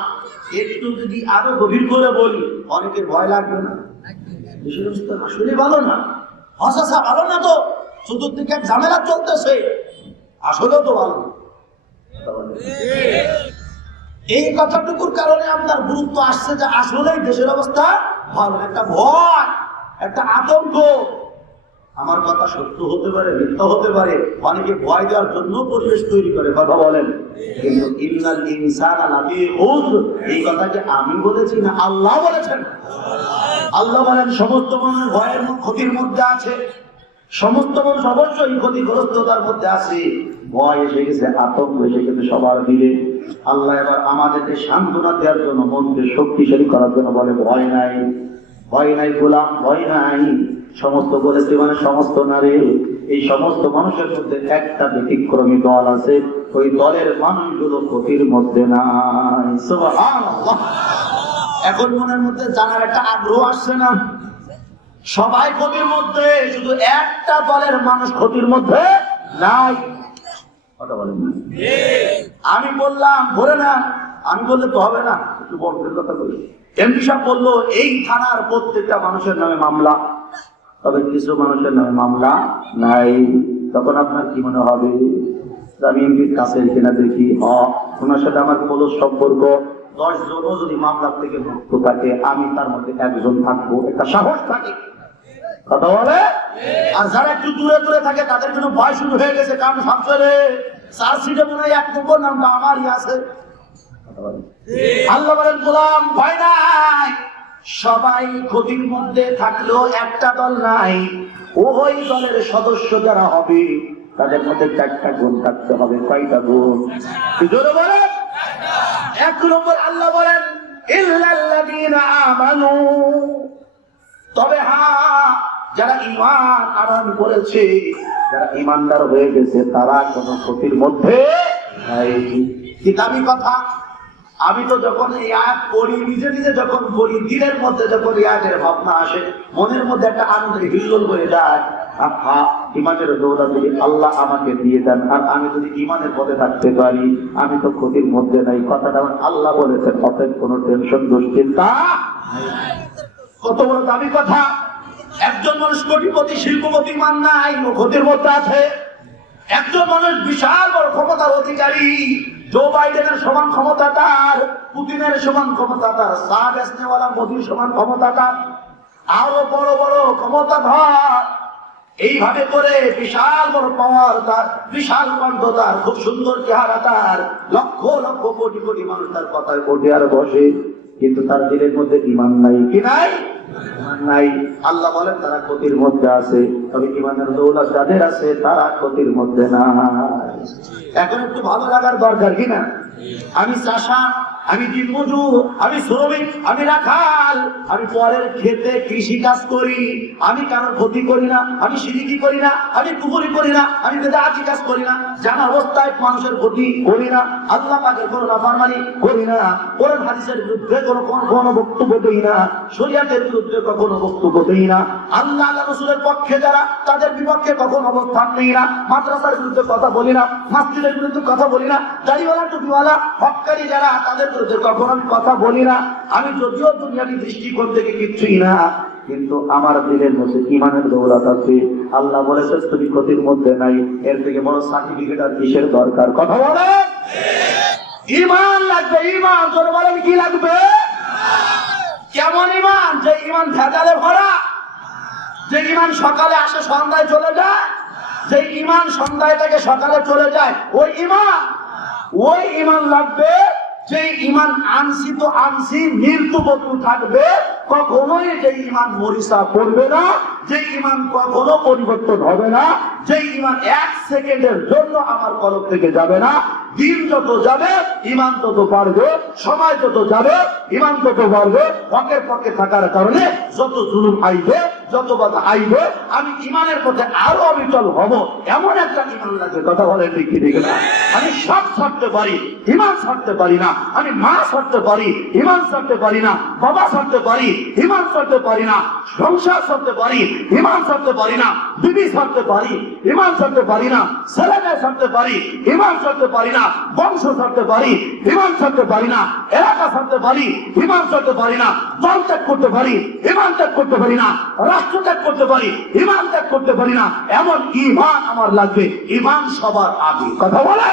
একটু যদি আরো গভীর করে বলি, অনেকের ভয় লাগবে না? দেশের অবস্থা আসলে ভালো না, চাচা ভালো না তো, চতুর্দিকে ঝামেলা চলতেছে, আসলেও তো ভালো। এই কথাটুকুর কারণে আপনার গুরুত্ব আসছে যে আসলেই দেশের অবস্থা ভালো। একটা ভয়, একটা আতঙ্ক, আমার কথা সত্য হতে পারে, মিথ্যা হতে পারে, অনেকে ভয় দেওয়ার জন্য পরিবেশ তৈরি করে, কথা বলেন। কিন্তু ইন্নাল ইনসানা লাফী খুসর, এই কথাকে আমি বলেছি না, আল্লাহ বলেছেন। আল্লাহ বলেন সমস্ত মানুষ ভয়ের ক্ষতির মধ্যে আছে, সমস্ত মানুষ অবশ্যই ক্ষতিগ্রস্ততার মধ্যে আছে। ভয় এসে গেছে, আতঙ্ক এসে গেছে সবার দিলে। আল্লাহ এবার আমাদেরকে সান্ত্বনা দেওয়ার জন্য, মনকে শক্তিশালী করার জন্য বলে ভয় নাই, ভয় নাই গোলাম, ভয় নাই। সমস্ত বলেছে মানে সমস্ত নারী, এই সমস্ত মানুষের মধ্যে একটা ব্যতিক্রমী দল আছে, ওই দলের মানুষগুলো ক্ষতির মধ্যে নাই। সুবহানাল্লাহ। এখন মনের মধ্যে জানার একটা আগ্রহ আসছে না? সবাই ক্ষতির মধ্যে, শুধু একটা দলের মানুষ ক্ষতির মধ্যে নাই। কথা বলেন না? আমি বললাম ভরে না, আমি বললে তো হবে না, একটু বড়দের কথা বলি। এমপি সাহেব বললো এই থানার প্রত্যেকটা মানুষের নামে মামলা, তবে কিছু মানুষের নামে মামলা নাই। তখন আপনার কি মনে হবে? আমি এমপির কাছে কিনা দেখি, ওনার সাথে আমার কোনো সম্পর্ক, 10 জনও যদি মামলার থেকে মুক্ত থাকে, আমি তার মধ্যে একজন থাকবো, একটা সাহস থাকে। কথা বলে। আর যারা একটু দূরে দূরে থাকে, তাদের জন্য ভয় শুরু হয়ে গেছে, কারণ ভাবছে রে চার্জশিটে মনে হয় 1 নম্বর নামটা আমারই আছে। আল্লাহ বলেন গোলাম ভয় নাই, সবাই ক্ষতির মধ্যে থাকলেও একটা দল নাই, ওই দলের সদস্য যারা হবে তাদের মধ্যে 4টা গুণ থাকতে হবে। কয়টা গুণ? জোরে বলেন। 1 নম্বর আল্লাহ বলেন ইল্লাল্লাযীনা আমানু, তবে যারা ঈমান আনয়ন করেছে, যারা ঈমানদার হয়ে গেছে, তারা কোনো ক্ষতির মধ্যে নাই। কিতাবী কথা, আমি তো যখন এই আয়াত পড়ি, নিজে নিজে যখন পড়ি, দিনের মধ্যে যখন এই আয়াতের ভাবনা আসে, মনের মধ্যে একটা আনন্দের হিল্লোল হয়ে যায়। ঈমানের দৌলত যদি আল্লাহ আমাকে দিয়ে দেন, আর আমি যদি ঈমানের পথে থাকতে পারি, আমি তো ক্ষতির মধ্যে নাই। কথাটা আমার আল্লাহ বলেছেন, অতএব কোনো টেনশন দুশ্চিন্তা। কত বড় দামি কথা! একজন মানুষ কোটিপতি শিল্পপতি মান নাই, ও ক্ষতির মধ্যে আছে। একজন মানুষ বিশাল বড় ক্ষমতার অধিকারী, জো বাইডেনের সমান ক্ষমতা তার, পুতিনের সমান ক্ষমতা তার, চা বেচনেওয়ালা মোদির সমান ক্ষমতা তার, আরো বড় বড় ক্ষমতা ধর। এইভাবে করে বিশাল বড় পাওয়ার তার, বিশাল কণ্ঠ তার, খুব সুন্দর চেহারা তার, লক্ষ লক্ষ কোটি কোটি মানুষ তার কথায় কোটে আর বসে, কিন্তু তার দিলের মধ্যে ঈমান নাই। কি নাই? ঈমান নাই। আল্লাহ বলেন তারা ক্ষতির মধ্যে আছে, তবে ঈমানের দৌলত যাদের আছে তারা ক্ষতির মধ্যে না। এখন একটু ভালো লাগার দরকার, কি না? আমি চাষা, আমি দিনমজুর, আমি শ্রমিক, আমি রাখাল, আমি পরের ক্ষেতে কৃষি কাজ করি, আমি কারোর ক্ষতি করি না, আমি শিরকি করি না, আমি কুফরি করি না, আমি বেদাতি কাজ করি না, জানা অবস্থায় মানুষের ক্ষতি করি না, আল্লাহ পাকের কোনো নাফরমানি করি না, কোরআন হাদিসের বিরুদ্ধে কোনো বক্তব্য দেই না, শরীয়তের বিরুদ্ধে কখনো বক্তব্য দেই না, আল্লাহ রাসূলের পক্ষে যারা তাদের বিপক্ষে কখনো অবস্থান নেই না, মাদ্রাসার বিরুদ্ধে কথা বলি না, মসজিদের বিরুদ্ধে কথা বলি না, দাড়িওয়ালা টুপিওয়ালা হক্কারি যারা তাদের বিরুদ্ধে কখনো আমি কথা বলি না। আমি যদিও দুনিয়াবী দৃষ্টিকোণ থেকে কিচ্ছুই না, কিন্তু আমার দিলের মধ্যে ঈমানের দৌলত আছে। আল্লাহ বলেছে তুমি ক্ষতির মধ্যে নাই, এর থেকে বড় সার্টিফিকেট আর কিসের দরকার? কথা বলে ঈমান লাগবে। ঈমান জোরে বলেন কি লাগবে? কেমন ঈমান? যে ঈমান ভেজালে ভরা, যে ঈমান সকালে আসে সন্ধ্যায় চলে যায়, যে ঈমান সন্ধ্যায় থেকে সকালে চলে যায়, ওই ঈমান লাগবে। যে ঈমান আনছি তো আনছি, মৃত্যু বস্তু থাকবে, কখনোই যে ঈমান মরিচা পড়বে না, যে ঈমান কখনো পরিবর্তন হবে না, যে ঈমান এক সেকেন্ডের জন্য আমার কলব থেকে যাবে না। দিন যত যাবে ঈমান তত বাড়বে, সময় যত যাবে ঈমান তত বাড়বে। হকের পক্ষে থাকার কারণে যত জুলুম আইবে, যত বাধা আইবে, আমি ঈমানের পথে আরো অবিচল হব, এমন একটা ঈমান লাগবে। কথা বলেন ঠিক ঠিক না? আমি সব ছাড়তে পারি, ঈমান ছাড়তে পারি না। আমি মা ছাড়তে পারি, ঈমান ছাড়তে পারি না। বাবা ছাড়তে পারি, ঈমান ছাড়তে পারি না। সংসার ছাড়তে পারি, ঈমান ছাড়তে পারি না। বিবি ছাড়তে পারি, ঈমান ছাড়তে পারি না। ছেলেমেয়ে ছাড়তে পারি, ঈমান ছাড়তে পারি না। বংশ ছাড়তে পারি, ঈমান ছাড়তে পারি না। এলাকা ছাড়তে পারি, ঈমান ছাড়তে পারি না। দল ত্যাগ করতে পারি, ঈমান ত্যাগ করতে পারি না। রাষ্ট্র ত্যাগ করতে পারি, ঈমান ত্যাগ করতে পারি না। এমন ঈমান আমার লাগবে। ঈমান সবার আগে। কথা বলে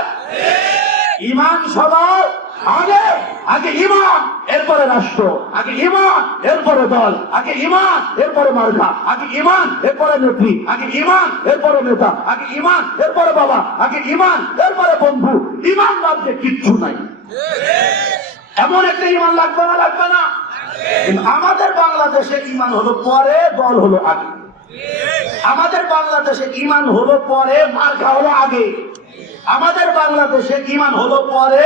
ঈমান সবার আগে। আগে ঈমান, এরপরে রাষ্ট্র, আগে ঈমান, এরপরে দল, আগে ঈমান, এরপরে মার্কা, আগে ঈমান, এরপরে নেত্রী, আগে ঈমান, এরপরে নেতা, আগে ঈমান, এরপরে বাবা, আগে ঈমান, এরপরে বন্ধু। ঈমান লাগবে, কিচ্ছু নাই। এমন একটা ঈমান লাগবে না? লাগবে না? আমাদের বাংলাদেশে ঈমান হলো পরে, দল হলো আগে। আমাদের বাংলাদেশে ঈমান হলো পরে, মার্কা হলো আগে। আমাদের বাংলাদেশে ঈমান হলো পরে,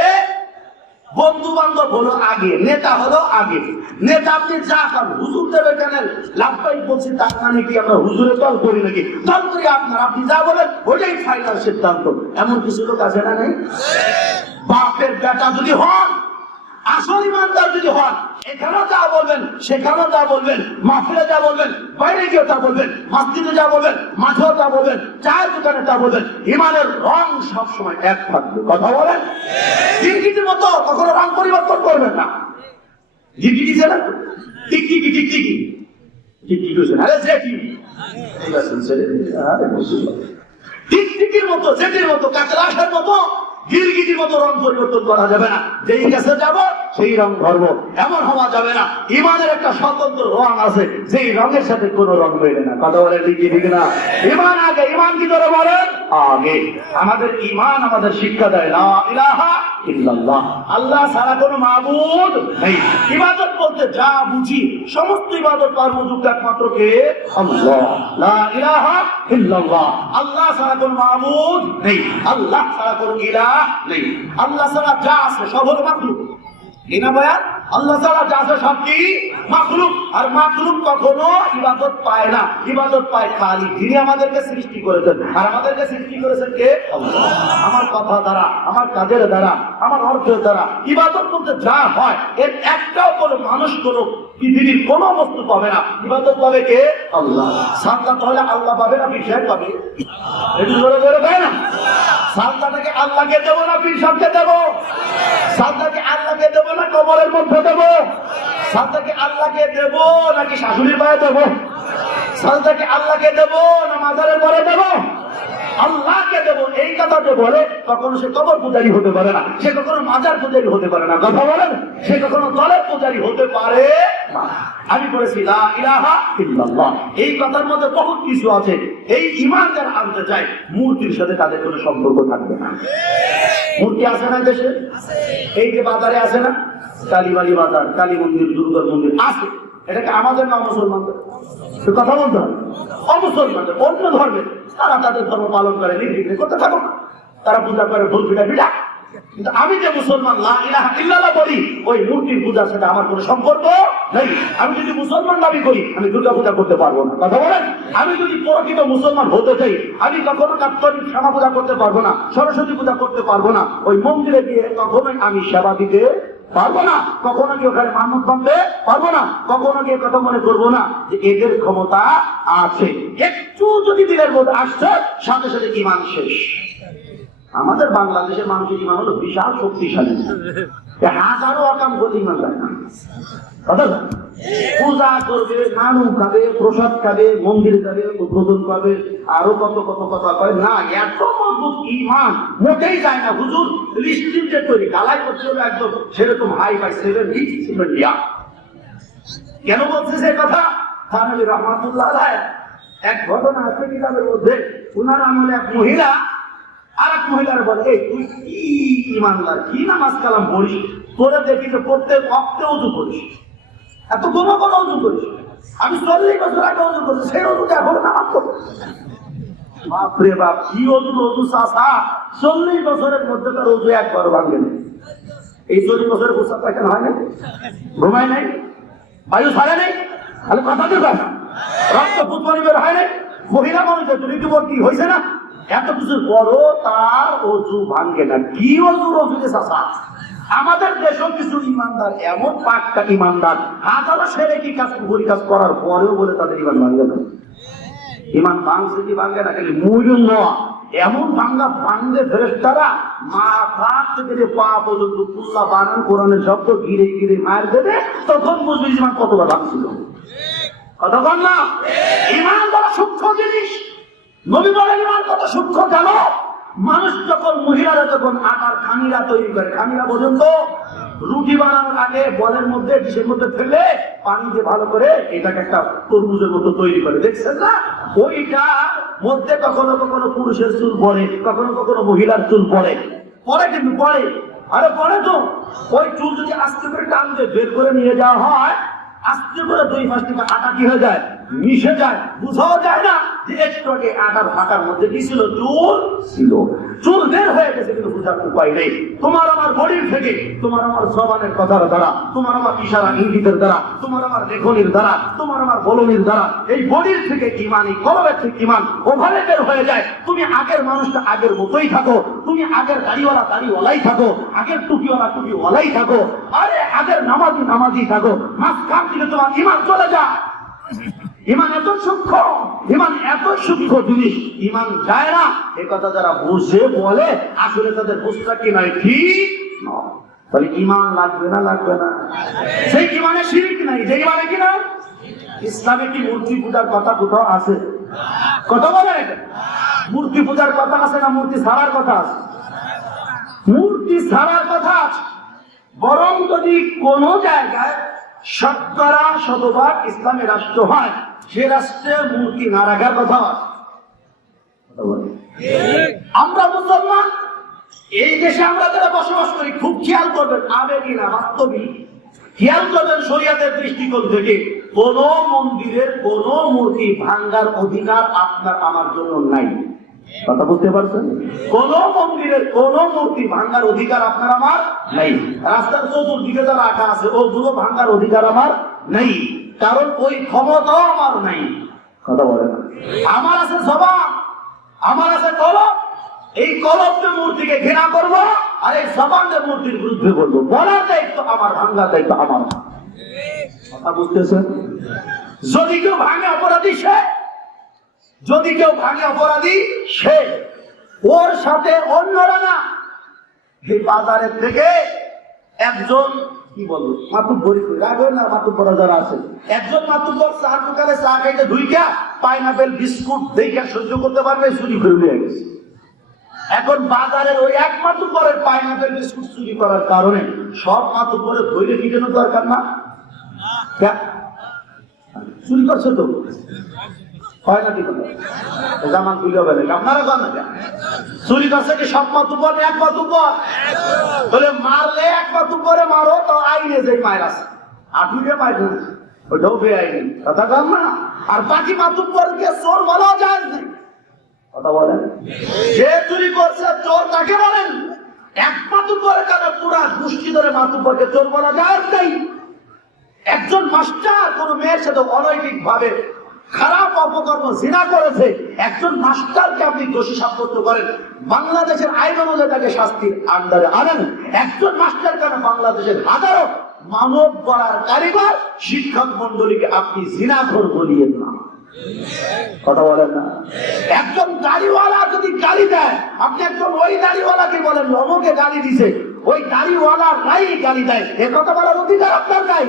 বন্ধু বান্ধব হলো আগে, নেতা হলো আগে। নেতা আপনি যা খান, হুজুর দেবে কেন? লাভবাই বলছি, তার মানে কি আমরা হুজুরে দল করি নাকি? দল করি আপনার, আপনি যা বলেন ওইটাই ফাইনাল সিদ্ধান্ত। এমন কিছু লোক আছে না? নেই? বাপের বেটা যদি হন, আসল ইমানদার যদি হন, এখানেও যা বলবেন, সেখানেও যা বলবেন, মাহফিলে যা বলবেন, বাইরে গিয়ে তা বলবেন, মসজিদে যা বলবেন, মাঠেও তা বলবেন, চায়ের দোকানে তা বলবেন, ইমানের রং সবসময় এক থাকবে। কথা বলেন গিরগিটির মতো কখনো রং পরিবর্তন করবেন না। গিরগিটি ছিলেন টিকটিকি টিকটিকি টিকটিকি বলছেন, আরে জেটি টিকটিকির মতো, জেটির মতো, কাকড়াশের মতো, গিরগিটির মতো রং পরিবর্তন করা যাবে না। যেই কাছে যাব সেই রং ধরবো, এমন হওয়া যাবে না। ইমানের একটা স্বতন্ত্র রং আছে, যেই রঙের সাথে কোনো রং মেলে না। কথা বলে ঠিক ঠিক না? ইমান আগে। ইমান কি করে বলেন? আগে। আমাদের ইমান আমাদের শিক্ষা দেয় লা ইলাহা ইল্লাল্লাহ, আল্লাহ ছাড়া কোনো মাবুদ নেই। ইবাদত বলতে যা বুঝি, সমস্ত ইবাদত পাওয়ার উপযুক্ত একমাত্র কে? আল্লাহ। লা ইলাহা ইল্লাল্লাহ, আল্লাহ ছাড়া কোনো মাবুদ নেই, আল্লাহ ছাড়া কোনো ইলাহ নেই। আল্লাহ ছাড়া যা আছে সব হলো মাখলুক। এই না বয়ান? আল্লাহ ছাড়া যা আছে সব কি? মাখলুক। আর মাখলুক কখনো ইবাদত পায় না, ইবাদত পায় খালি যিনি আমাদেরকে সৃষ্টি করেছেন। আর আমাদেরকে সৃষ্টি করেছেন কে? আল্লাহ। আমার কথা দ্বারা, আমার কাজের দ্বারা, আমার অর্থের দ্বারা ইবাদত করতে যা হয়, এর একটাও কোনো মানুষ, কোনো পৃথিবীর কোনো বস্তু পাবে না। ইবাদত পাবে কে? আল্লাহ। সাজদা তাহলে আল্লাহ পাবে না পীর সাহেব পাবে? একটু জোরে জোরে তাই না? সাজদাটাকে আল্লাহকে দেবো না পীর সাহেবকে দেবো? সাজদাকে আল্লাহকে দেবো না কবরের মধ্যে দেবো? সাজদাকে আল্লাহকে দেবো নাকি শাশুড়ির পায়ে দেবো? সাজদাকে আল্লাহকে দেবো না মাজারের পরে দেবো? আল্লাহকে দেব এই কথা যে বলে কখনো সে কবর পূজারী হতে পারে না, সে কখনো মাজার পূজারী হতে পারে না, কথা বলেন, সে কখনো দলের পূজারী হতে পারে না। আমি বলেছি লা ইলাহা ইল্লাল্লাহ, এই কথার মধ্যে বহুত কিছু আছে। এই ঈমান যারা আনতে চায় মূর্তির সাথে তাদের কোনো সম্পর্ক থাকবে না। মূর্তি আছে না দেশে, এই যে বাজারে আছে না কালীবাড়ি বাজার, কালী মন্দির, দুর্গা মন্দির আছে, এটাকে আমাদের না মুসলমানদের? কথা বলতে হবে, অমুসলমানদের, অন্য ধর্মের, তারা তাদের ধর্ম পালন করে, নির্বিঘ্নে করতে থাকো, তারা পূজা করে ঢোল পিঠা পিঠা। কিন্তু আমি যে মুসলমান লা ইলাহা ইল্লাল্লাহ বলি, ওই মূর্তির পূজার সাথে আমার কোনো সম্পর্ক নেই। আমি যদি মুসলমান দাবি করি আমি দুর্গা পূজা করতে পারবো না, কথা বলেন। আমি যদি প্রকৃত মুসলমান হতে চাই আমি কখনো কাত্তলিক শ্যামা পূজা করতে পারবো না, সরস্বতী পূজা করতে পারবো না, ওই মন্দিরে গিয়ে কখনোই আমি সেবা দিতে পারবো না, কখনো গিয়ে ওখানে মানত বাঁধতে পারবো না, কখনো গিয়ে কথা মনে করবো না যে এদের ক্ষমতা আছে। একটু যদি দিনের মধ্যে আসছে সাথে সাথে ঈমান শেষ। আমাদের বাংলাদেশের মানুষের ঈমান হলো বিশাল শক্তিশালী, হাজারো অকাম করলে ঈমান যায় না। পূজা করবে, নাড়ু খাবে, প্রসাদ খাবে, মন্দিরে যাবে, উদ্বোধন করবে, আরো কত কত কথা কয় না, এত মজবুত ঈমান মোটেই যায় না। হুজুর লিস্টিনটা তৈরি গালাই করতে হবে একদম সেরকম হাই ফাই 7 ইয়া। কেন বলছে সে কথা? থানভী রহমাতুল্লাহ আলাইহি এক ঘটনা আছে কিতাবের মধ্যে। উনার আমলে এক মহিলা আর এক মহিলার বলে, এই তুই কি ঈমানদার, কি নামাজ কালাম পড়িস, তোরে দেখি যে প্রত্যেক ওয়াক্তে ওযু করিস, এত কোন কোন ওযু করিস। আমি 40 বছর আগে ওযু করছি, সেই ওযুটা এখন নামাজ পড়ি। বাপরে বাপ, কি ওযু ওযু চাচা, 40 বছরের মধ্যে তার ওযু একবার ভাঙে না। এই 40 বছরের প্রস্তাব পাইখানা হয় না, ঘুমায় নাই, বায়ু ছাড়ে নাই, খালি কথা দিয়ে কথা, রক্ত পুতমানি বের হয় নাই, মহিলা মানুষের ঋতুবর্তী হয়েছে না, এত কিছুর পরও তার ওযু ভাঙে না। কি ওযুর ওযুতে চাচা? আমাদের দেশেও কিছু ইমানদার এমন পাক্কা ইমানদার, হাজারো সেরেকি কাজ কুফরি কাজ করার পরেও বলে তাদের ঈমান ভাঙে না। ঈমান ভাঙছে কি ভাঙে না, খালি মুইলুন নয়, এমন ভাঙ্গা ভাঙবে ফেরেশতারা মাথা থেকে পা পর্যন্ত কুল্লা বানান কোরআনের শব্দ ঘিরে ঘিরে মার দেবে, তখন বুঝবি ঈমান কতবার ভাঙছিল। কতক্ষণ না? ঈমান বড় সূক্ষ্ম জিনিস। নবী বলেন ঈমান কত সূক্ষ্ম জানো? মানুষ যখন, মহিলারা যখন আটার খামিরা তৈরি করে, খামিরা পর্যন্ত রুটি বানানোর আগে বলের মধ্যে ডিশের মধ্যে ফেলে পানি দিয়ে ভালো করে এটাকে একটা তরমুজের মতো তৈরি করে, দেখছেন না? ওইটা মধ্যে কখনো কখনো পুরুষের চুল পড়ে, কখনো কখনো মহিলার চুল পড়ে, পরে কিন্তু পরে, আরে পরে তো ওই চুল যদি আস্তে করে টান দিয়ে বের করে নিয়ে যাওয়া হয়, আস্তে করে 2-5 টিকা আটা কি হয়ে যায়, মিশে যায়, বুঝাও যায় না যে একটু আগে আটার ফাঁকার মধ্যে কি ছিল, চুল ছিল। চুল বের হয়ে গেছে কিন্তু বুঝার উপায় নেই। তোমার আমার বডির থেকে, তোমার আমার জবানের কথার দ্বারা, তোমার আমার ইশারা ইঙ্গিতের দ্বারা, তোমার আমার লেখনির দ্বারা, তোমার আমার বলনির দ্বারা এই বডির থেকে ঈমান, এই কলবের থেকে ঈমান ওভাবে বের হয়ে যায়। তুমি আগের মানুষটা আগের মতোই থাকো, তুমি আগের দাড়িওয়ালা দাড়িওয়ালাই থাকো, আগের টুপিওয়ালা টুপিওয়ালাই থাকো, আরে আগের নামাজি নামাজি থাকো, মাঝখান থেকে তোমার ঈমান চলে যায়। ঈমান এত সূক্ষ্ম, ঈমান এত সূক্ষ্ম জিনিস, ঈমান যায় না এই কথা যারা বুঝে বলে আসলে তাদের বুঝটা কি নাই, ঠিক নয়। তাহলে ঈমান লাগবে না, লাগবে না? সেই ঈমানে শিরক নাই, যে ঈমানে কি না, ইসলামে কি মূর্তি পূজার কথা কোথাও আছে? কথা বলে, মূর্তি পূজার কথা আছে না মূর্তি ছাড়ার কথা আছে? মূর্তি ছাড়ার কথা আছে। বরং যদি কোন জায়গায় 70% ইসলামী রাষ্ট্র হয়, সে রাষ্ট্রে মূর্তি না রাখার কথা আছে। আমরা মুসলমান, এই দেশে আমরা যারা বসবাস করি, খুব খেয়াল করবেন, আবেগী না বাস্তবিক খেয়াল করবেন, শরিয়াতের দৃষ্টিকোণ থেকে কোন মন্দিরের কোন মূর্তি ভাঙ্গার অধিকার আপনার আমার জন্য নাই। কথা বুঝতে পারছেন? কোন মন্দিরের কোন মূর্তি ভাঙ্গার অধিকার আপনার আমার নাই। রাস্তার চতুর্দিকে যারা রাখা আছে ওগুলো ভাঙ্গার অধিকার আমার নেই, কারণ ওই ক্ষমতাও আমার নাই। কথা বলে না? আমার আছে জবান, আমার আছে কলম, এই কলমকে মূর্তিকে ঘৃণা করবো, আর এই জবানের মূর্তির বিরুদ্ধে বলবো। বলার দায়িত্ব আমার, ভাঙ্গার দায়িত্ব আমার। কথা বুঝতেছেন? যদি কেউ ভাঙে অপরাধী সে, যদি কেউ ভাঙে অপরাধী সে, ওর সাথে অন্যরা না। এই বাজারের থেকে একজন কি বলবো মাতুব্বরি রাখবেন না, মাতুব্বরা যারা আছে, একজন মাতুব্বর চার দোকানে চা খাইতে ঢুইকা পাইনাপেল বিস্কুট দেখে সহ্য করতে পারবে, চুরি করে নিয়ে গেছে। এখন বাজারের ওই এক মাতুব্বরের পাইনাপেল বিস্কুট চুরি করার কারণে সব মাতুব্বরের ধৈর্য পিটানোর দরকার না? চুরি করছে তো হয় না? কি জামান তুলে হবে না, আপনারা জান না চুরি করছে কি সব মাতুব্বর? এক মাতুব্বর বলে মারলে এক মাতুব্বরে মারো তো আইনে যে মায়ের আছে, আটুইলে মায়ের ওটাও বেআইনি, কথা কম না। আর বাকি মাতুব্বরকে চোর বলা যায় না, কথা বলেন। যে চুরি করছে চোর তাকে বলেন। এক মাতুব্বরের কারণে পুরা গোষ্ঠী ধরে মাতুব্বরকে চোর বলা যায় নাই। একজন মাস্টার কোন মেয়ের সাথে অনৈতিক ভাবে খারাপ অপকর্ম জিনা করেছে, একজন মাস্টারকে আপনি দোষী সাব্যস্ত করেন, বাংলাদেশের আইন অনুযায়ী তাকে শাস্তির আন্ডারে আনেন। একজন মাস্টার কেন বাংলাদেশের হাজারো মানব গড়ার কারিগর শিক্ষক মন্ডলীকে আপনি জিনাখোর বলিয়েন না, কথা বলেন না। একজন দাড়িওয়ালা যদি গালি দেয়, আপনি একজন ওই দাড়িওয়ালাকে বলেন অমুকে গালি দিছে, ওই দাড়িওয়ালা নাই গালি দেয়, এ কথা বলার অধিকার আপনার নাই।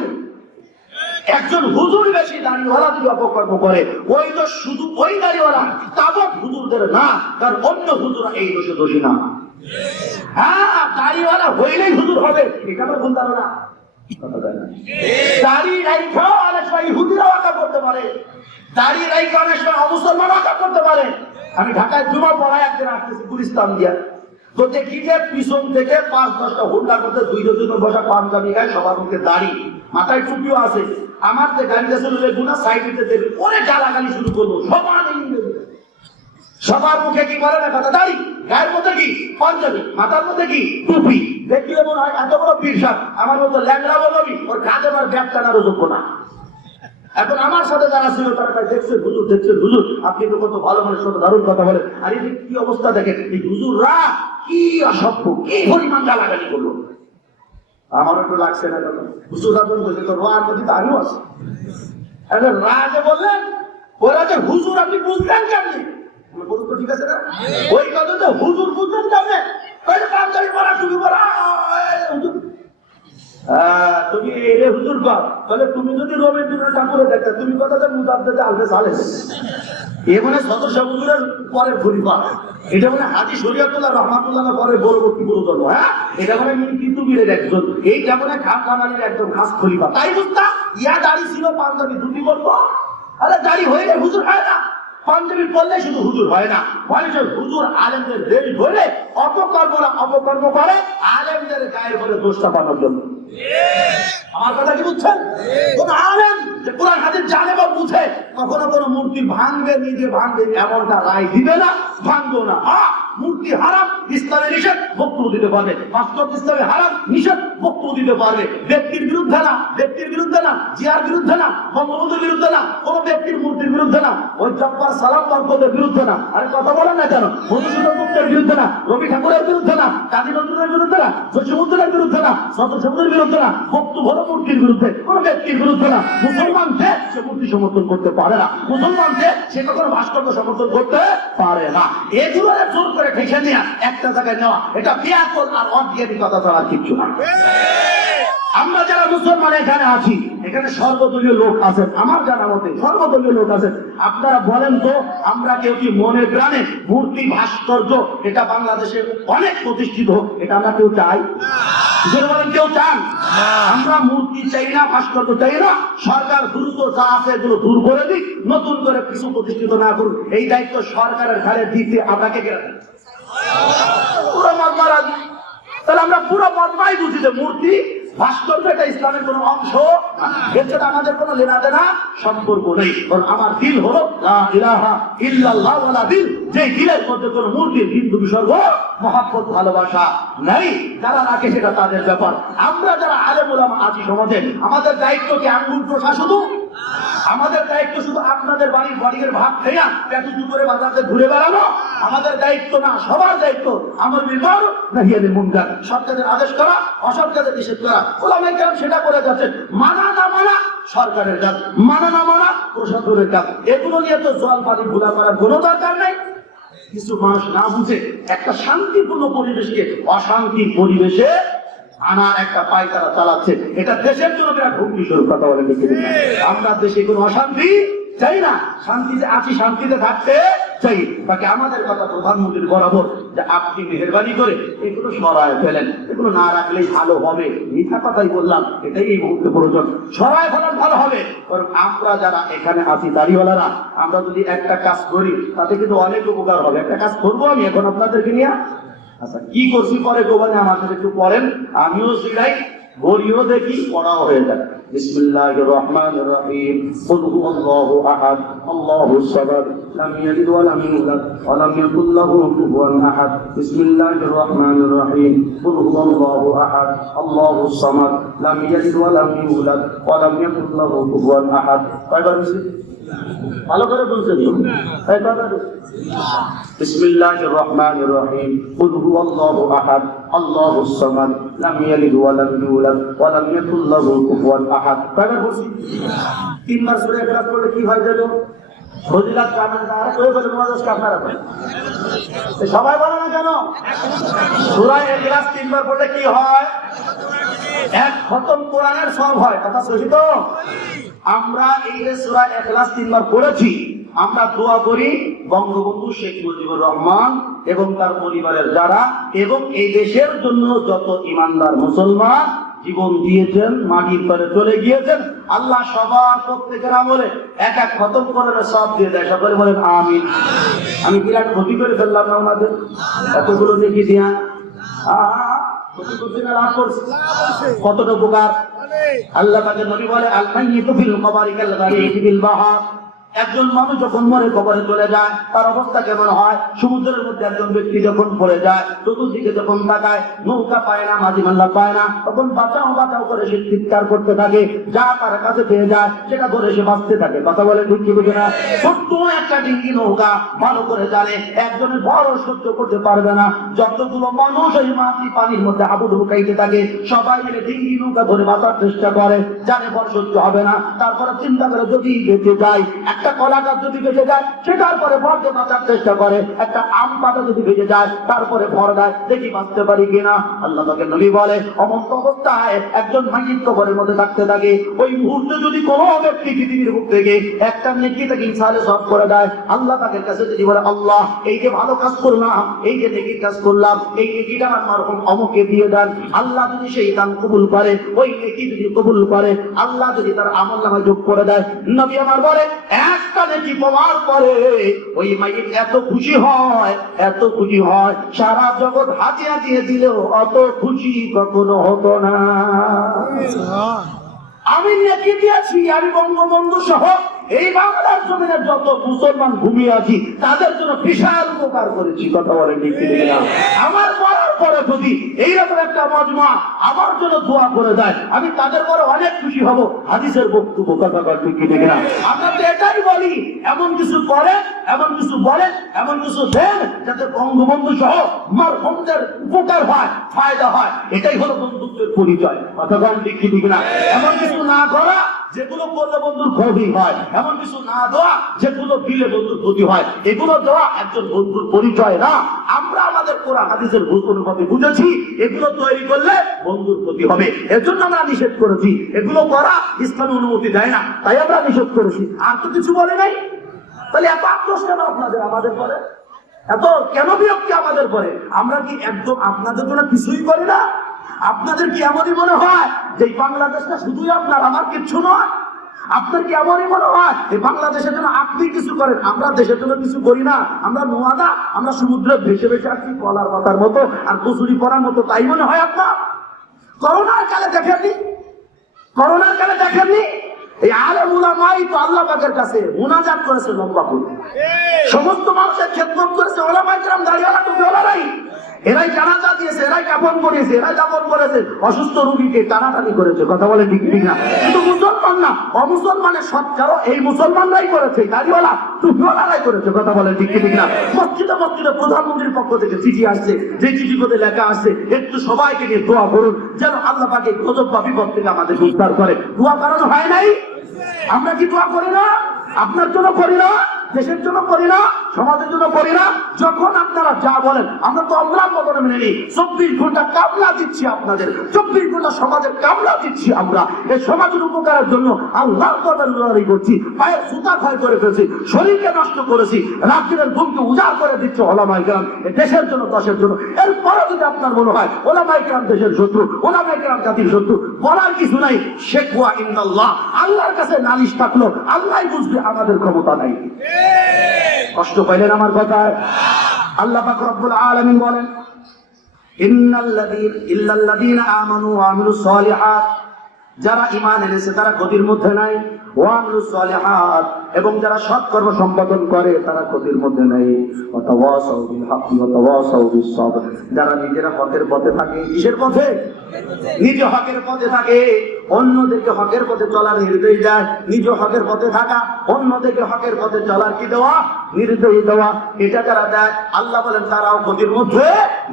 একজন হুজুর বেশি দাড়িওয়ালা যদি অপকর্ম করে, ওই তো শুধু ওই দাড়িওয়ালা, তাবৎ হুজুরদের না, কারণ অন্য হুজুরা এই দোষে দোষী না। হ্যাঁ, দাড়িওয়ালা হইলেই হুজুর হবে, এটা আমার ভুল ধারণা। দাড়ি রাইখাও অনেক সময় ইহুদিরাও আঘাত করতে পারে, দাড়ি রাইখা অনেক সময় অমুসলমান আঘাত করতে পারে। আমি ঢাকায় জুমা পড়ায় একদিন আসতেছি গুলিস্তান দিয়া, তো দেখি যে পিছন থেকে ৫-১০টা হুন্ডার মধ্যে ২ বসা পাঞ্জাবি গায়ে, সবার মুখে দাড়ি, মাথায় টুপিও আছে। আমার যে গাড়িটা ছিল লেগুনা সাইডে দেবে, পরে গালাগালি শুরু করবো, সবার মুখে কি করে না কথা, দাড়ি, গায়ের মধ্যে কি পাঞ্জাবি, মাথার মধ্যে কি টুপি। দেখলে মনে হয় এত বড় পীরসাদ, আমার মতো ল্যাংড়া বলবি, ওর কাঁধে আমার ব্যাগ টানারও যোগ্য না। এখন আমার সাথে যারা ছিল তারা দেখছে হুজুর, দেখছে হুজুর, আপনি তো কত ভালো মানুষ, কত দারুণ কথা বলেন। আর এই কি অবস্থা দেখেন, এই হুজুররা কি অসভ্য, কি পরিমাণ গালাগালি করলো। আমার একটু লাগছে না, হুজুর রাজন বলছে তো রার মধ্যে তো আমিও আছে। রাজে বললেন ওরা যে হুজুর, আপনি বুঝলেন কেমনি? বলুন তো ঠিক আছে না, ওই কথা তো হুজুর বুঝলেন কেমনে? পাঞ্জাবি পরা, টুপি পরা, তুমি এরে হুজুর কর, তাহলে তুমি যদি রবীন্দ্রনাথ ঠাকুরের দেখতে, তুমি কথাটা মুজাদ্দেদে আলফে সালেহ, এ মানে সদস্য হুজুরের পরের খলিফা, এটা মানে হাজী শরীয়তুল্লাহ রহমাতুল্লাহ পরের পরবর্তী প্রজন্ম। হ্যাঁ, এটা মানে কিতুবীরের একজন, এইটা মানে খান কামালির একজন খাস খলিফা। তাই বুঝতা ইয়া দাড়ি ছিল, পাঞ্জাবি ধুতি পরবো। আরে দাড়ি হইলে হুজুর হয় না, পাঞ্জাবি পড়লে শুধু হুজুর হয় না, মানুষের হুজুর আলেমদের দেশ ধরে অপকর্ম করে আলেমদের গায়ের পরে দোষ চাপানোর জন্য। আমার কথা কি বুঝছেন? কোন আলেম যে কোরআন হাদিস জানে বা বুঝে, কখনো কোনো মূর্তি ভাঙবে, নিজে ভাঙবে এমনটা রায় দিবে না, ভাঙবো না। মূর্তি হারাম, ইসলামে নিষেধ, বক্তব্য দিতে পারবে। বাস্তব ইসলামে হারাম, নিষেধ, বক্তব্য দিতে পারবে। ব্যক্তির বিরুদ্ধে না, ব্যক্তির বিরুদ্ধে না, জিয়ার বিরুদ্ধে না, বঙ্গবন্ধুর বিরুদ্ধে না, কোন ব্যক্তির মূর্তির বিরুদ্ধে না, ওই জব্বার সালাম বরকতের বিরুদ্ধে না। আরে কথা বলেন না কেন? মধুসূদন গুপ্তের বিরুদ্ধে না, রবি ঠাকুরের বিরুদ্ধে না, কাজী নজরুলের বিরুদ্ধে না, জসিমউদ্দিনের বিরুদ্ধে না, সদস্যদের বিরুদ্ধে না, বক্তব্য হলো মূর্তির বিরুদ্ধে, কোন ব্যক্তির বিরুদ্ধে না। মুসলমান যে সে মূর্তি সমর্থন করতে পারে না, মুসলমান যে সে কখনো ভাস্কর্য সমর্থন করতে পারে না। এগুলো জোর করে ঠেকে নেওয়া, একটা জায়গায় নেওয়া, এটা বিয়াকল আর অজ্ঞানী কথা ছাড়া কিচ্ছু না। আমরা যারা মুসলমান এখানে আছি, এখানে সর্বদলীয় লোক আছেন, আমার জানা মতে সর্বদলীয় লোক আছেন। আপনারা বলেন তো, আমরা কেউ কি মনে প্রাণে মূর্তি ভাস্কর্য এটা বাংলাদেশে অনেক প্রতিষ্ঠিত হোক, এটা আমরা কেউ চাই? বলেন কেউ চান? আমরা মূর্তি চাই না, ভাস্কর্য চাই না। সরকার দ্রুত যা আছে এগুলো দূর করে দিক, নতুন করে কিছু প্রতিষ্ঠিত না করুন। এই দায়িত্ব সরকারের ঘাড়ে দিতে আপনাকে পুরো মত মারা দিই। তাহলে আমরা পুরো মতবাই বুঝি যে মূর্তি ভাস্কর্য এটা ইসলামের কোন অংশ, এর সাথে আমাদের কোন লেনা দেনা সম্পর্ক নেই। আমার দিল হলো লা ইলাহা ইল্লাল্লাহ ওয়ালা দিল, যে দিলের মধ্যে কোন মূর্তির হিন্দু বিসর্গ মহব্বত ভালোবাসা নাই। যারা রাখে সেটা তাদের ব্যাপার। আমরা যারা আলেম ওলামা আছি সমাজে, আমাদের দায়িত্ব কি আঙ্গুল টোষা শুধু? আমাদের দায়িত্ব শুধু আপনাদের বাড়ির বাড়ির ভাত খেয়া পেটু করে বাজারে ঘুরে বেড়ানো? আমাদের দায়িত্ব না, সবার দায়িত্ব আমল বিল মারুফ নাহি আনিল মুনকার, সৎ কাজের আদেশ করা, অসৎ কাজের নিষেধ করা। ওলামায়ে কেরাম সেটা করে যাচ্ছেন। মানা না মানা সরকারের কাজ, মানা না মানা প্রশাসনের কাজ। এগুলো নিয়ে তো জল পানি ভুলা করার কোনো দরকার নেই। কিছু মানুষ না বুঝে একটা শান্তিপূর্ণ পরিবেশকে অশান্তির পরিবেশে আনার একটা পায়তারা চালাচ্ছে। এটা দেশের জন্য বিরাট হুমকি স্বরূপ। কথা বলেন, আমরা দেশে কোনো অশান্তি চাই না, শান্তিতে আছি, শান্তিতে থাকতে চাই। বাকি আমাদের কথা প্রধানমন্ত্রীর বরাবর যে আপনি মেহেরবানি করে এগুলো সরায় ফেলেন, এগুলো না রাখলেই ভালো হবে। মিথ্যা কথাই বললাম, এটাই এই মুহূর্তে প্রয়োজন। সরায় ফেলেন, ভালো হবে। কারণ আমরা যারা এখানে আছি দাড়িওয়ালারা, আমরা যদি একটা কাজ করি তাতে কিন্তু অনেক উপকার হবে। একটা কাজ করবো আমি এখন আপনাদেরকে নিয়ে। আচ্ছা, কি করছি পরে গোবানে আমাদের একটু পড়েন, আমিও সিলাই বলিও দেখি, পড়াও হয়ে যাবে। বিসমিল্লাহির রহমানির রহিম। কুল হুয়াল্লাহু আহাদ আল্লাহুস সামাদ লাম ইয়ালিদ ওয়া লাম ইউলাদ ওয়া লাম ইয়াকুল লাহু কুফুয়ান আহাদ। বিসমিল্লাহির রহমানির রহিম। কুল হুয়াল্লাহু আহাদ আল্লাহুস সামাদ লাম ইয়ালিদ ওয়া লাম ইউলাদ ওয়া লাম ইয়াকুল লাহু কুফুয়ান আহাদ। কয়বার বলছি? ভালো করে বলছেন তো? বিসমিল্লাহির রহমানির রহিম। কুল হুয়াল্লাহু আহাদ আল্লাহুস সামাদ লাম ইয়ালিদ ওয়া লাম ইউলাদ ওয়া লাম ইয়াকুল লাহু কুফুয়ান আহাদ। কয়বার বলছি? তিনবার সূরা ইখলাস পড়লে কি হয় জানো? ফজিলত কামেল দ্বারা কই বলে নামাজ আপনারা পড়েন। সবাই বলে না কেন? সূরা ইখলাস তিনবার পড়লে কি হয়? এক খতম কোরআনের সওয়াব হয়। কথা সহি তো? আমরা এই যে সূরা ইখলাস তিনবার পড়েছি, আমরা দোয়া করি বঙ্গবন্ধু শেখ মুজিবুর রহমান এবং তার পরিবারের যারা এবং এই দেশের জন্য যত ইমানদার মুসলমান জীবন দিয়েছেন, মাটির তলে চলে গিয়েছেন, আল্লাহ সবার প্রত্যেকের আমলে এক এক খতম করে সব দিয়ে দেয়। সকলে বলেন আমিন। আমি বিরাট ক্ষতি করে ফেললাম না ওনাদের এতগুলো দেখি দিয়া? ক্ষতি করছি না লাভ করছি? কতটা উপকার! আল্লাহ পাকের নবী বলে আল মাইয়িতু ফিল কবরি কাল গারিকি ফিল বাহর। একজন মানুষ যখন মরে কবরে চলে যায় তার অবস্থা কেমন হয়? সমুদ্রের মধ্যে একজন ব্যক্তি যখন পড়ে যায়, চতুর্দিকে যখন তাকায়, নৌকা পায় না, মাঝি মাল্লা পায় না, তখন বাঁচাও বাঁচাও করে সে চিৎকার করতে থাকে। যা তার কাছে পেয়ে যায় সেটা ধরে সে বাঁচতে থাকে। কথা বলে ঠিক কি বুঝে না? ছোট্ট একটা ডিঙ্গি নৌকা ভালো করে জানে একজনের বড় সহ্য করতে পারবে না। যতগুলো মানুষ এই মাটি পানির মধ্যে হাবুডুবু খাইতে থাকে, সবাই মিলে ডিঙ্গি নৌকা ধরে বাঁচার চেষ্টা করে, জানে বড় সহ্য হবে না। তারপরে চিন্তা করে যদি বেঁচে যায়, একটা কলা গাছ যদি বেঁচে যায় সেটার পরে ভরতে বাঁচার চেষ্টা করে, একটা আম পাতা যদি বেঁচে যায় তারপরে ভর দেয়, দেখি বাঁচতে পারি কিনা। আল্লাহ পাকের নবী বলে অমন্ত অবস্থায় একজন মাইয়িত কবরের মধ্যে থাকতে থাকে, ওই মুহূর্তে যদি কোনো ব্যক্তি পৃথিবীর বুক থেকে একটা নেকি তাকে ইনসালে সওয়াব করে দেয়, আল্লাহ পাকের কাছে যদি বলে আল্লাহ এই যে ভালো কাজ করলাম, এই যে নেকির কাজ করলাম, এই নেকিটা আমার মরহুম অমুককে দিয়ে দেন, আল্লাহ যদি সেই দান কবুল করে, ওই নেকি যদি কবুল করে, আল্লাহ যদি তার আমলনামায় যোগ করে দেয়, নবী আমার বলে একটা নেকি পাওয়ার পরে ওই মাইয়িত এত খুশি হয়, এত খুশি হয়, সারা জগৎ হাজিয়া দিয়ে দিলেও অত খুশি কখনো হতো না। আমি নেকি দিয়েছি, আমি বঙ্গবন্ধু সহ এই বাংলার জমিনে যত মুসলমান ঘুমিয়ে আছি তাদের জন্য বিশাল উপকার করেছি। কথা বলে ঠিক না? আমার মরার পরে যদি এইরকম একটা মজমা আমার জন্য দোয়া করে দেয়, আমি তাদের পরে অনেক খুশি হব। হাদিসের বক্তব্য। কথা বলে ঠিক না? আমরা তো এটাই বলি, এমন কিছু করেন, এমন কিছু বলেন, এমন কিছু দেন যাতে বঙ্গবন্ধু সহ মরহুমদের উপকার হয়, ফায়দা হয়। এটাই হলো বন্ধুত্বের পরিচয়। কথা বলে ঠিক না? এমন কিছু না করা যেগুলো করলে বন্ধুর ক্ষতি হয়, এমন কিছু না দেওয়া যেগুলো দিলে বন্ধুর ক্ষতি হয়, এগুলো দেওয়া একজন বন্ধুর পরিচয় না। আমরা আমাদের কোরআন হাদিসের ভুল অনুভবে বুঝেছি এগুলো তৈরি করলে বন্ধুর ক্ষতি হবে, এর জন্য আমরা নিষেধ করেছি। এগুলো করা ইসলামী অনুমতি দেয় না, তাই আমরা নিষেধ করেছি। আর তো কিছু বলে নাই। তাহলে এত আক্রোশ কেন আপনাদের আমাদের পরে? এত কেন বিরক্তি আমাদের পরে? আমরা কি একদম আপনাদের জন্য কিছুই করি না? আপনাদের কি এমনই মনে হয় যে বাংলাদেশটা শুধুই আপনার, আমার কিচ্ছু নয়? আপনার কি এমনই মনে হয় এই বাংলাদেশের জন্য আপনি কিছু করেন, আমরা দেশের জন্য কিছু করি না? আমরা নোয়াদা, আমরা সমুদ্রে ভেসে ভেসে আসছি কলার পাতার মতো আর কচুরি পরার মতো, তাই মনে হয় আপনার? করোনার কালে দেখেননি? করোনার কালে দেখেননি? এই আলেম উলামাই তো আল্লাহ পাকের কাছে মুনাজাত করেছে লম্বা করে, সমস্ত মানুষের খেদমত করেছে। ওলামায়ে কেরাম দাঁড়িয়েওয়ালা টুপিওয়ালারাই, এরাই জানাজা দিয়েছে, এরাই কাফন করিয়েছে, এরাই দাফন করেছে, অসুস্থ রোগীকে টানাটানি করেছে। কথা বলে ঠিক না? কিন্তু মুসলমান না, অমুসলমানের সৎকারও এই মুসলমানরাই করেছে, দাড়িওয়ালা টুপিওয়ালারাই করেছে। কথা বলে ঠিক না? মসজিদে মসজিদে প্রধানমন্ত্রীর পক্ষ থেকে চিঠি আসছে, যে চিঠি করে লেখা আসছে একটু সবাইকে নিয়ে দোয়া করুন যেন আল্লাহ পাক এই গজব বা বিপদ থেকে আমাদের উদ্ধার করে। দোয়া করানো হয় নাই? আমরা কি দোয়া করি না? আপনার জন্য করি না? দেশের জন্য করি না? সমাজের জন্য করি না। যখন আপনারা যা বলেন আমরা তো আমরা মতন মেনে নিই। 24 ঘন্টা কামলা দিচ্ছি আপনাদের, 24 ঘন্টা সমাজের কামলা দিচ্ছি আমরা। এই সমাজের উপকারের জন্য আল্লাহর দরবারে করছি, পায়ের জুতা ক্ষয় করে ফেলছি, শরীরকে নষ্ট করেছি, রাত্রির ঘুমকে উজাড় করে দিচ্ছে ওলামায়ে কেরাম দেশের জন্য, দেশের জন্য। এরপরে যদি আপনার মনে হয় ওলামায়ে কেরাম দেশের শত্রু, ওলামায়ে কেরাম জাতির শত্রু, বলার কিছু নাই। শেকওয়া ইনদাল্লাহ, আল্লাহর কাছে নালিশ থাকলো, আল্লাহই বুঝবে, আমাদের ক্ষমতা নাই। কষ্ট পাইলেন আমার কথায়? আল্লাহ পাক রব্বুল আলামিন বলেন, ইল্লাল্লাযীনা আমানু ওয়া আমিলুস সালিহাত, যারা ঈমান এনেছে তারা ক্ষতির মধ্যে নাই। ওয়া আমিলুস সালিহাত, এবং যারা সৎকর্ম সম্পাদন করে তারা ক্ষতির মধ্যে নাই। ওয়া তাওয়াসাউ বিল হাক্কি ওয়া তাওয়াসাউ বিস সাবর, যারা নিজেরা হকের পথে থাকে। কিসের পথে? নিজে হকের পথে থাকে, অন্যদেরকে হকের পথে চলার নির্দেশ দেয়। নিজে হকের পথে থাকা, অন্যদেরকে হকের পথে চলার কি দেওয়া? নির্দেশ দেওয়া। এটা যারা দেয় আল্লাহ বলেন তারাও ক্ষতির মধ্যে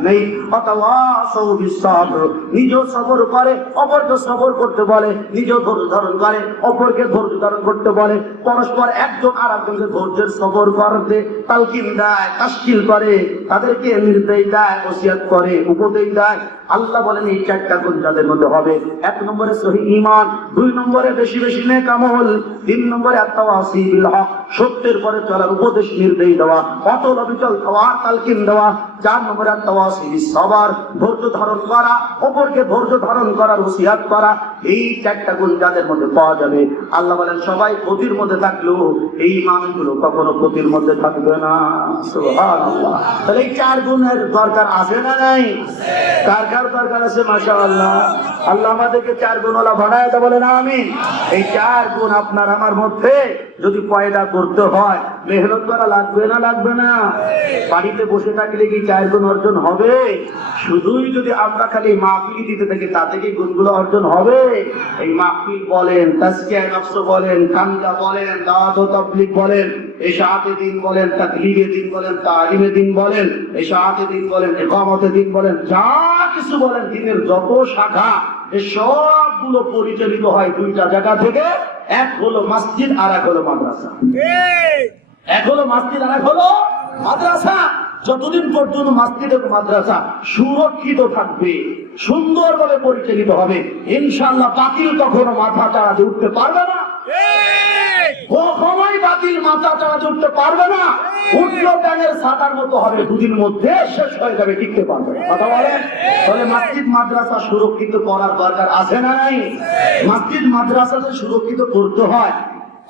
নেই। ওয়া তাওয়াসাউ বিস সাবর, নিজেও সবর করে, অপরকে সবর করতে বলে, নিজেও ধৈর্য ধারণ করে, অপরকে ধৈর্য ধারণ করতে বলে। পরস্পর একজন আর একজনকে ধৈর্যের সবর করতে তালকিন দেয়, তাশকিল করে, তাদেরকে নির্দেশ দেয়, ওসিয়াত করে, উপদেশ দেয়। আল্লাহ বলেন এই চারটা গুণ যাদের মধ্যে হবে, 1 নম্বরে সহিহ ঈমান, 2 নম্বরে বেশি বেশি নেক আমল, 3 নম্বরে আত-তাওয়াসি বিল হক, সত্যের পথে চলার উপদেশ নির্দেশ দেওয়া, অটল অবিচল থাকার তালকিন দেওয়া, 4 নম্বরে আত-তাওয়াসি বিস সাবর, ধৈর্য ধারণ করা, অপরকে ধৈর্য ধারণ করার ওসিয়াত করা। এই চারটা গুণ যাদের মধ্যে পাওয়া যাবে, আল্লাহ বলেন সবাই ক্ষতির মধ্যে থাকলেও এই মানুষগুলো কখনো ক্ষতির মধ্যে থাকবে না। সুবহানাল্লাহ। তাহলে এই 4 গুণের দরকার আছে না নাই? কার কার দরকার আছে? মাশাআল্লাহ। আল্লাহ আমাদেরকে 4 গুণওয়ালা বানায় দেয়, বলেন আমিন। এই 4 গুণ আপনার আমার মধ্যে যদি পয়দা করতে হয়, মেহনত করা লাগবে না? লাগবে না? বাড়িতে বসে থাকলে কি 4 গুণ অর্জন হবে? শুধুই যদি আমরা খালি মাহফিল দিতে থাকি তাতে কি গুণগুলো অর্জন হবে? এই মাহফিল বলেন, তাজকিয়া নফস বলেন, খানকা বলেন, দাওয়াত ও তাবলীগ বলেন, ইশাআতে দ্বীন বলেন, তাকলিবে দ্বীন বলেন, তালিমে দ্বীন বলেন, ইশাআতে দ্বীন বলেন, ইকামতে দ্বীন বলেন, যা কিছু বলেন, দ্বীনের যত শাখা, এই সবগুলো পরিচালিত হয় 2টা জায়গা থেকে। এক হলো মসজিদ আর এক হলো মাদ্রাসা। এক হলো মসজিদ আর এক হলো মাদ্রাসা। যতদিন পর্যন্ত মসজিদ এবং মাদ্রাসা সুরক্ষিত থাকবে, সুন্দরভাবে পরিচালিত হবে, ইনশাআল্লাহ বাতিল কখনো মাথা চাড়াতে উঠতে পারবে না। কখনোই বাতিল মাথা চাড়াতে উঠতে পারবে না। উঠলো ব্যাঙের ছাতার মতো হবে, 2 দিন মধ্যে শেষ হয়ে যাবে, টিকতে পারবে না। কথা বলেন? তাহলে মসজিদ মাদ্রাসা সুরক্ষিত করার দরকার আছে না নাই? মসজিদ মাদ্রাসাকে সুরক্ষিত করতে হয়,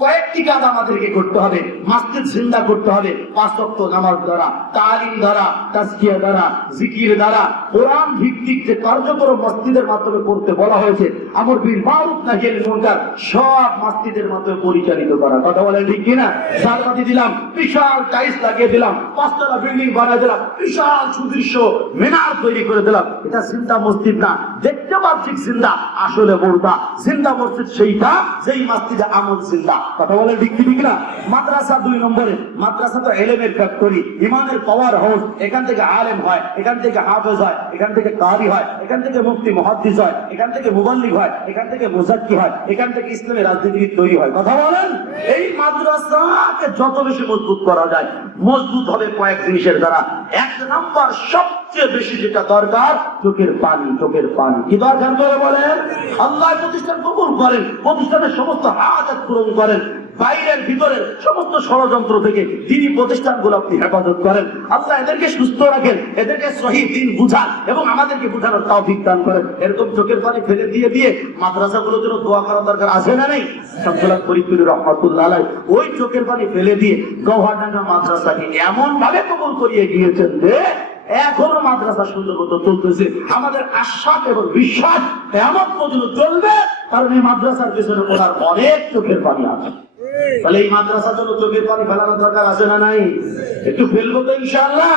কয়েকটি কাজ আমাদেরকে করতে হবে। মসজিদ জিন্দা করতে হবে 5 ওয়াক্ত নামাজ দ্বারা, তালিম দ্বারা, তাজকিয়া দ্বারা, জিকির দ্বারা, কোরআন ভিত্তিক যে কার্যক্রম মসজিদের মাধ্যমে করতে বলা হয়েছে, আমর বিল মারুফ নাহি আনিল মুনকার, সব মসজিদের মাধ্যমে পরিচালিত করা। কথা বলেন ঠিক কিনা? জারবাতি দিলাম, বিশাল টাইলস লাগিয়ে দিলাম, 5 তলা বিল্ডিং বানিয়ে দিলাম, বিশাল সুদৃশ্য মিনার তৈরি করে দিলাম, এটা জিন্দা মসজিদ না। দেখতে পাচ্ছি জিন্দা, আসলে মুর্দা। জিন্দা মসজিদ সেইটা যেই মসজিদে আমল জিন্দা। কথা বলে ঠিক ঠিক না? মাদ্রাসা 2 নম্বরে, মাদ্রাসা তো ইলমের ফ্যাক্টরি, ইমানের পাওয়ার হাউস। এখান থেকে আলেম হয়, এখান থেকে হাফেজ হয়, এখান থেকে কারি হয়, এখান থেকে মুফতি মুহাদ্দিস হয়, এখান থেকে মুবাল্লিগ হয়, এখান থেকে মুজাক্কি হয়, এখান থেকে ইসলামের রাজনীতিবিদ তৈরি হয়। কথা বলেন? এই মাদ্রাসাকে যত বেশি মজবুত করা যায়, মজবুত হবে কয়েক জিনিসের দ্বারা। 1 নম্বর সবচেয়ে বেশি যেটা দরকার, চোখের পানি। চোখের পানি কি দরকার করে বলেন? আল্লাহ প্রতিষ্ঠান কবুল করেন, প্রতিষ্ঠানের সমস্ত হাজাত পূরণ করেন, বাইরের ভিতরের সমস্ত ষড়যন্ত্র থেকে দ্বীনি প্রতিষ্ঠানগুলো আপনি হেফাজত করেন। আল্লাহ এদেরকে সুস্থ রাখেন, এদেরকে সহিহ দ্বীন বুঝান এবং আমাদেরকে বুঝানোর তৌফিক দান করেন। এরকম চোখের পানি ফেলে দিয়ে দিয়ে মাদ্রাসাগুলোর জন্য দোয়া করার দরকার আছে না নেই? শামসুল্লাহ ফরিদপুর রহমাতুল্লাহ আলাইহি ওই চোখের পানি ফেলে দিয়ে গওহরডাঙ্গা মাদ্রাসাকে এমন ভাবে কবুল করিয়ে গিয়েছেন যে এখনো মাদ্রাসা সুন্দর মতো চলতেছে। আমাদের আশ্বাস এবং বিশ্বাস এমন পর্যন্ত চলবে, কারণ এই মাদ্রাসার পেছনে ওনার অনেক চোখের পানি আছে। তাহলে এই মাদ্রাসার জন্য চোখের পানি ফেলানোর দরকার আছে না নাই? একটু ফেলবো তো ইনশাআল্লাহ।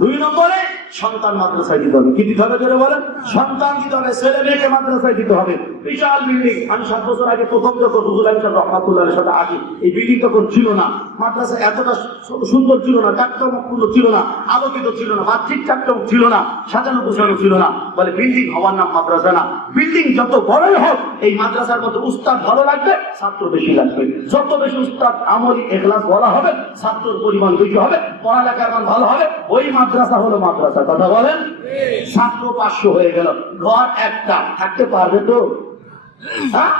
2 নম্বরে সন্তান মাদ্রাসায় দিতে হবে। কি দিতে হবে জোরে বলেন? সন্তান দিতে হবে, ছেলে মেয়েকে মাদ্রাসায় দিতে হবে। বিশাল বিল্ডিং। আমি 7 বছর আগে প্রথম যখন হুজুর আমিন সাহেব রহমাতুল্লাহর সাথে আসি, এই বিল্ডিং তখন ছিল না, মাদ্রাসা এতটা সুন্দর ছিল না, চাকচমকপূর্ণ ছিল না, আলোকিত ছিল না, বাহ্যিক চাকচমক ছিল না, সাজানো গোছানো ছিল না। বলে বিল্ডিং হওয়ার নাম মাদ্রাসা না। বিল্ডিং যত বড়ই হোক, এই মাদ্রাসার মধ্যে উস্তাদ ভালো লাগবে, ছাত্র বেশি লাগবে। যত বেশি উস্তাদ আমলি ইখলাস বলা হবে, ছাত্রের পরিমাণ বেশি হবে, পড়ালেখার মান ভালো হবে। ওই মাদ্রাসা হলো মাদ্রাসা। কথা বলেন। ছাত্র 500 হয়ে গেল, ঘর একটা, থাকতে পারবে তো? হ্যাঁ,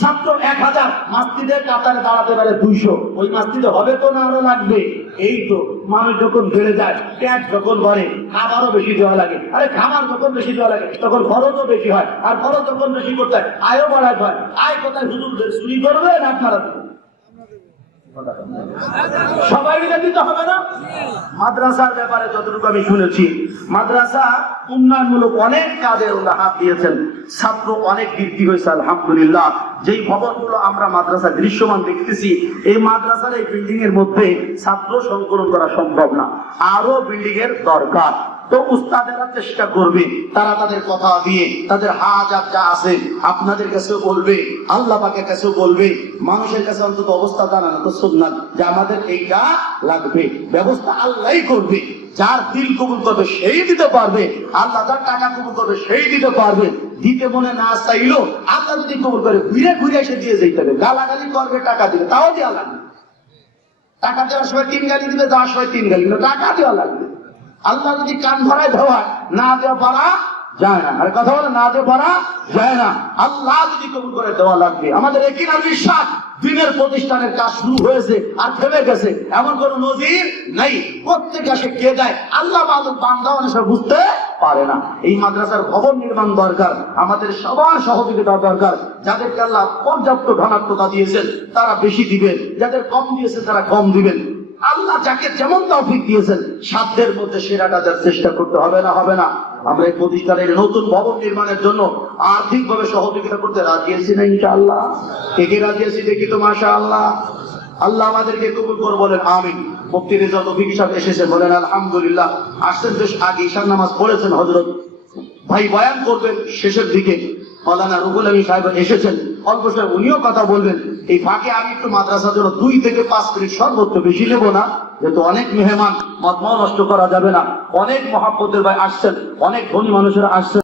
ছাত্র 1000, মাসজিদের কাতারে দাঁড়াতে পারে 200, ওই মাসজিদে হবে তো না আরো লাগবে? এই তো মানুষ যখন বেড়ে যায়, ট্যাক্স যখন বাড়ে, খাবারও বেশি দেওয়া লাগে। আরে খাবার যখন বেশি দেওয়া লাগে তখন খরচও বেশি হয়, আর খরচ যখন বেশি করতে হয় আয়ও বাড়াতে হয়। আয় কোথায়? হুজুরদের চুরি করবেন আপনারা? সবাই মিলে দিতে হবে না? মাদ্রাসার ব্যাপারে যতটুকু আমি শুনেছি, মাদ্রাসা উন্নয়নমূলক অনেক কাজে ওরা হাত দিয়েছেন, ছাত্র অনেক বৃদ্ধি হয়েছে আলহামদুলিল্লাহ। যেই ভবনগুলো আমরা মাদ্রাসা দৃশ্যমান দেখতেছি, এই মাদ্রাসার এই বিল্ডিং এর মধ্যে ছাত্র সংকলন করা সম্ভব না, আরো বিল্ডিং এর দরকার। তো উস্তাদেরা চেষ্টা করবে, তারা তাদের কথা দিয়ে তাদের হাজাত যা আছে আপনাদের কাছেও বলবে, আল্লাহ পাকের কাছেও বলবে, মানুষের কাছে অন্তত অবস্থা জানানো তো সুন্নাত যে আমাদের এইটা লাগবে। ব্যবস্থা আল্লাহই করবে, যার দিল কবুল করবে সেই দিতে পারবে, আল্লাহ যার টাকা কবুল করবে সেই দিতে পারবে। দিতে মনে না চাইলো আল্লাহ যদি কবুল করে ঘুরে ঘুরে এসে দিয়ে যেতে হবে। গালাগালি করবে, টাকা দিবে, তাও দেওয়া লাগবে। টাকা দেওয়ার সময় 3 গালি দিবে, যাওয়ার সময় 3 গালি, টাকা দেওয়া লাগবে। আল্লাহ যদি কান ধরায় দেওয়া না দেওয়া পারা যায় না। আর কথা বলে না দেওয়া পারা যায় না। আল্লাহ যদি কবুল করে দেওয়া লাগবে। আমাদের একই না বিশ্বাস, দিনের প্রতিষ্ঠানের কাজ শুরু হয়েছে আর থেমে গেছে এমন কোন নজির নাই। প্রত্যেক আসে কে যায় আল্লাহ মাদক বান্দা অনেক বুঝতে পারে না। এই মাদ্রাসার ভবন নির্মাণ দরকার, আমাদের সবার সহযোগিতা দরকার। যাদেরকে আল্লাহ পর্যাপ্ত ধনাত্মতা দিয়েছেন তারা বেশি দিবেন, যাদের কম দিয়েছেন তারা কম দিবেন। আল্লাহ যাকে যেমন তৌফিক দিয়েছেন সাধ্যের মধ্যে সেরাটা দেওয়ার চেষ্টা করতে হবে না? হবে না? আমরা এই প্রতিষ্ঠানের নতুন ভবন নির্মাণের জন্য আর্থিকভাবে সহযোগিতা করতে রাজি আছি না ইনশাআল্লাহ? কে রাজি আছি দেখি তো মাশাআল্লাহ। আল্লাহ আমাদেরকে কবুল করে বলেন আমিন। মুফতি রেজা তৌফিক সাহেব এসেছেন, বলেন আলহামদুলিল্লাহ। আসছেন বেশ আগে, ঈশার নামাজ পড়েছেন। হযরত ভাই বয়ান করবেন শেষের দিকে, মাওলানা রুহুল আমিন সাহেব এসেছেন, অল্প সময় উনিও কথা বলবেন। এই ফাঁকে আমি একটু মাদ্রাসার জন্য 2 থেকে 5 মিনিট, সর্বোচ্চ বেশি নেব না, যেহেতু অনেক মেহমান, মজমাও নষ্ট করা যাবে না। অনেক মহাব্বতের ভাই আসছেন, অনেক ধনী মানুষেরা আসছেন।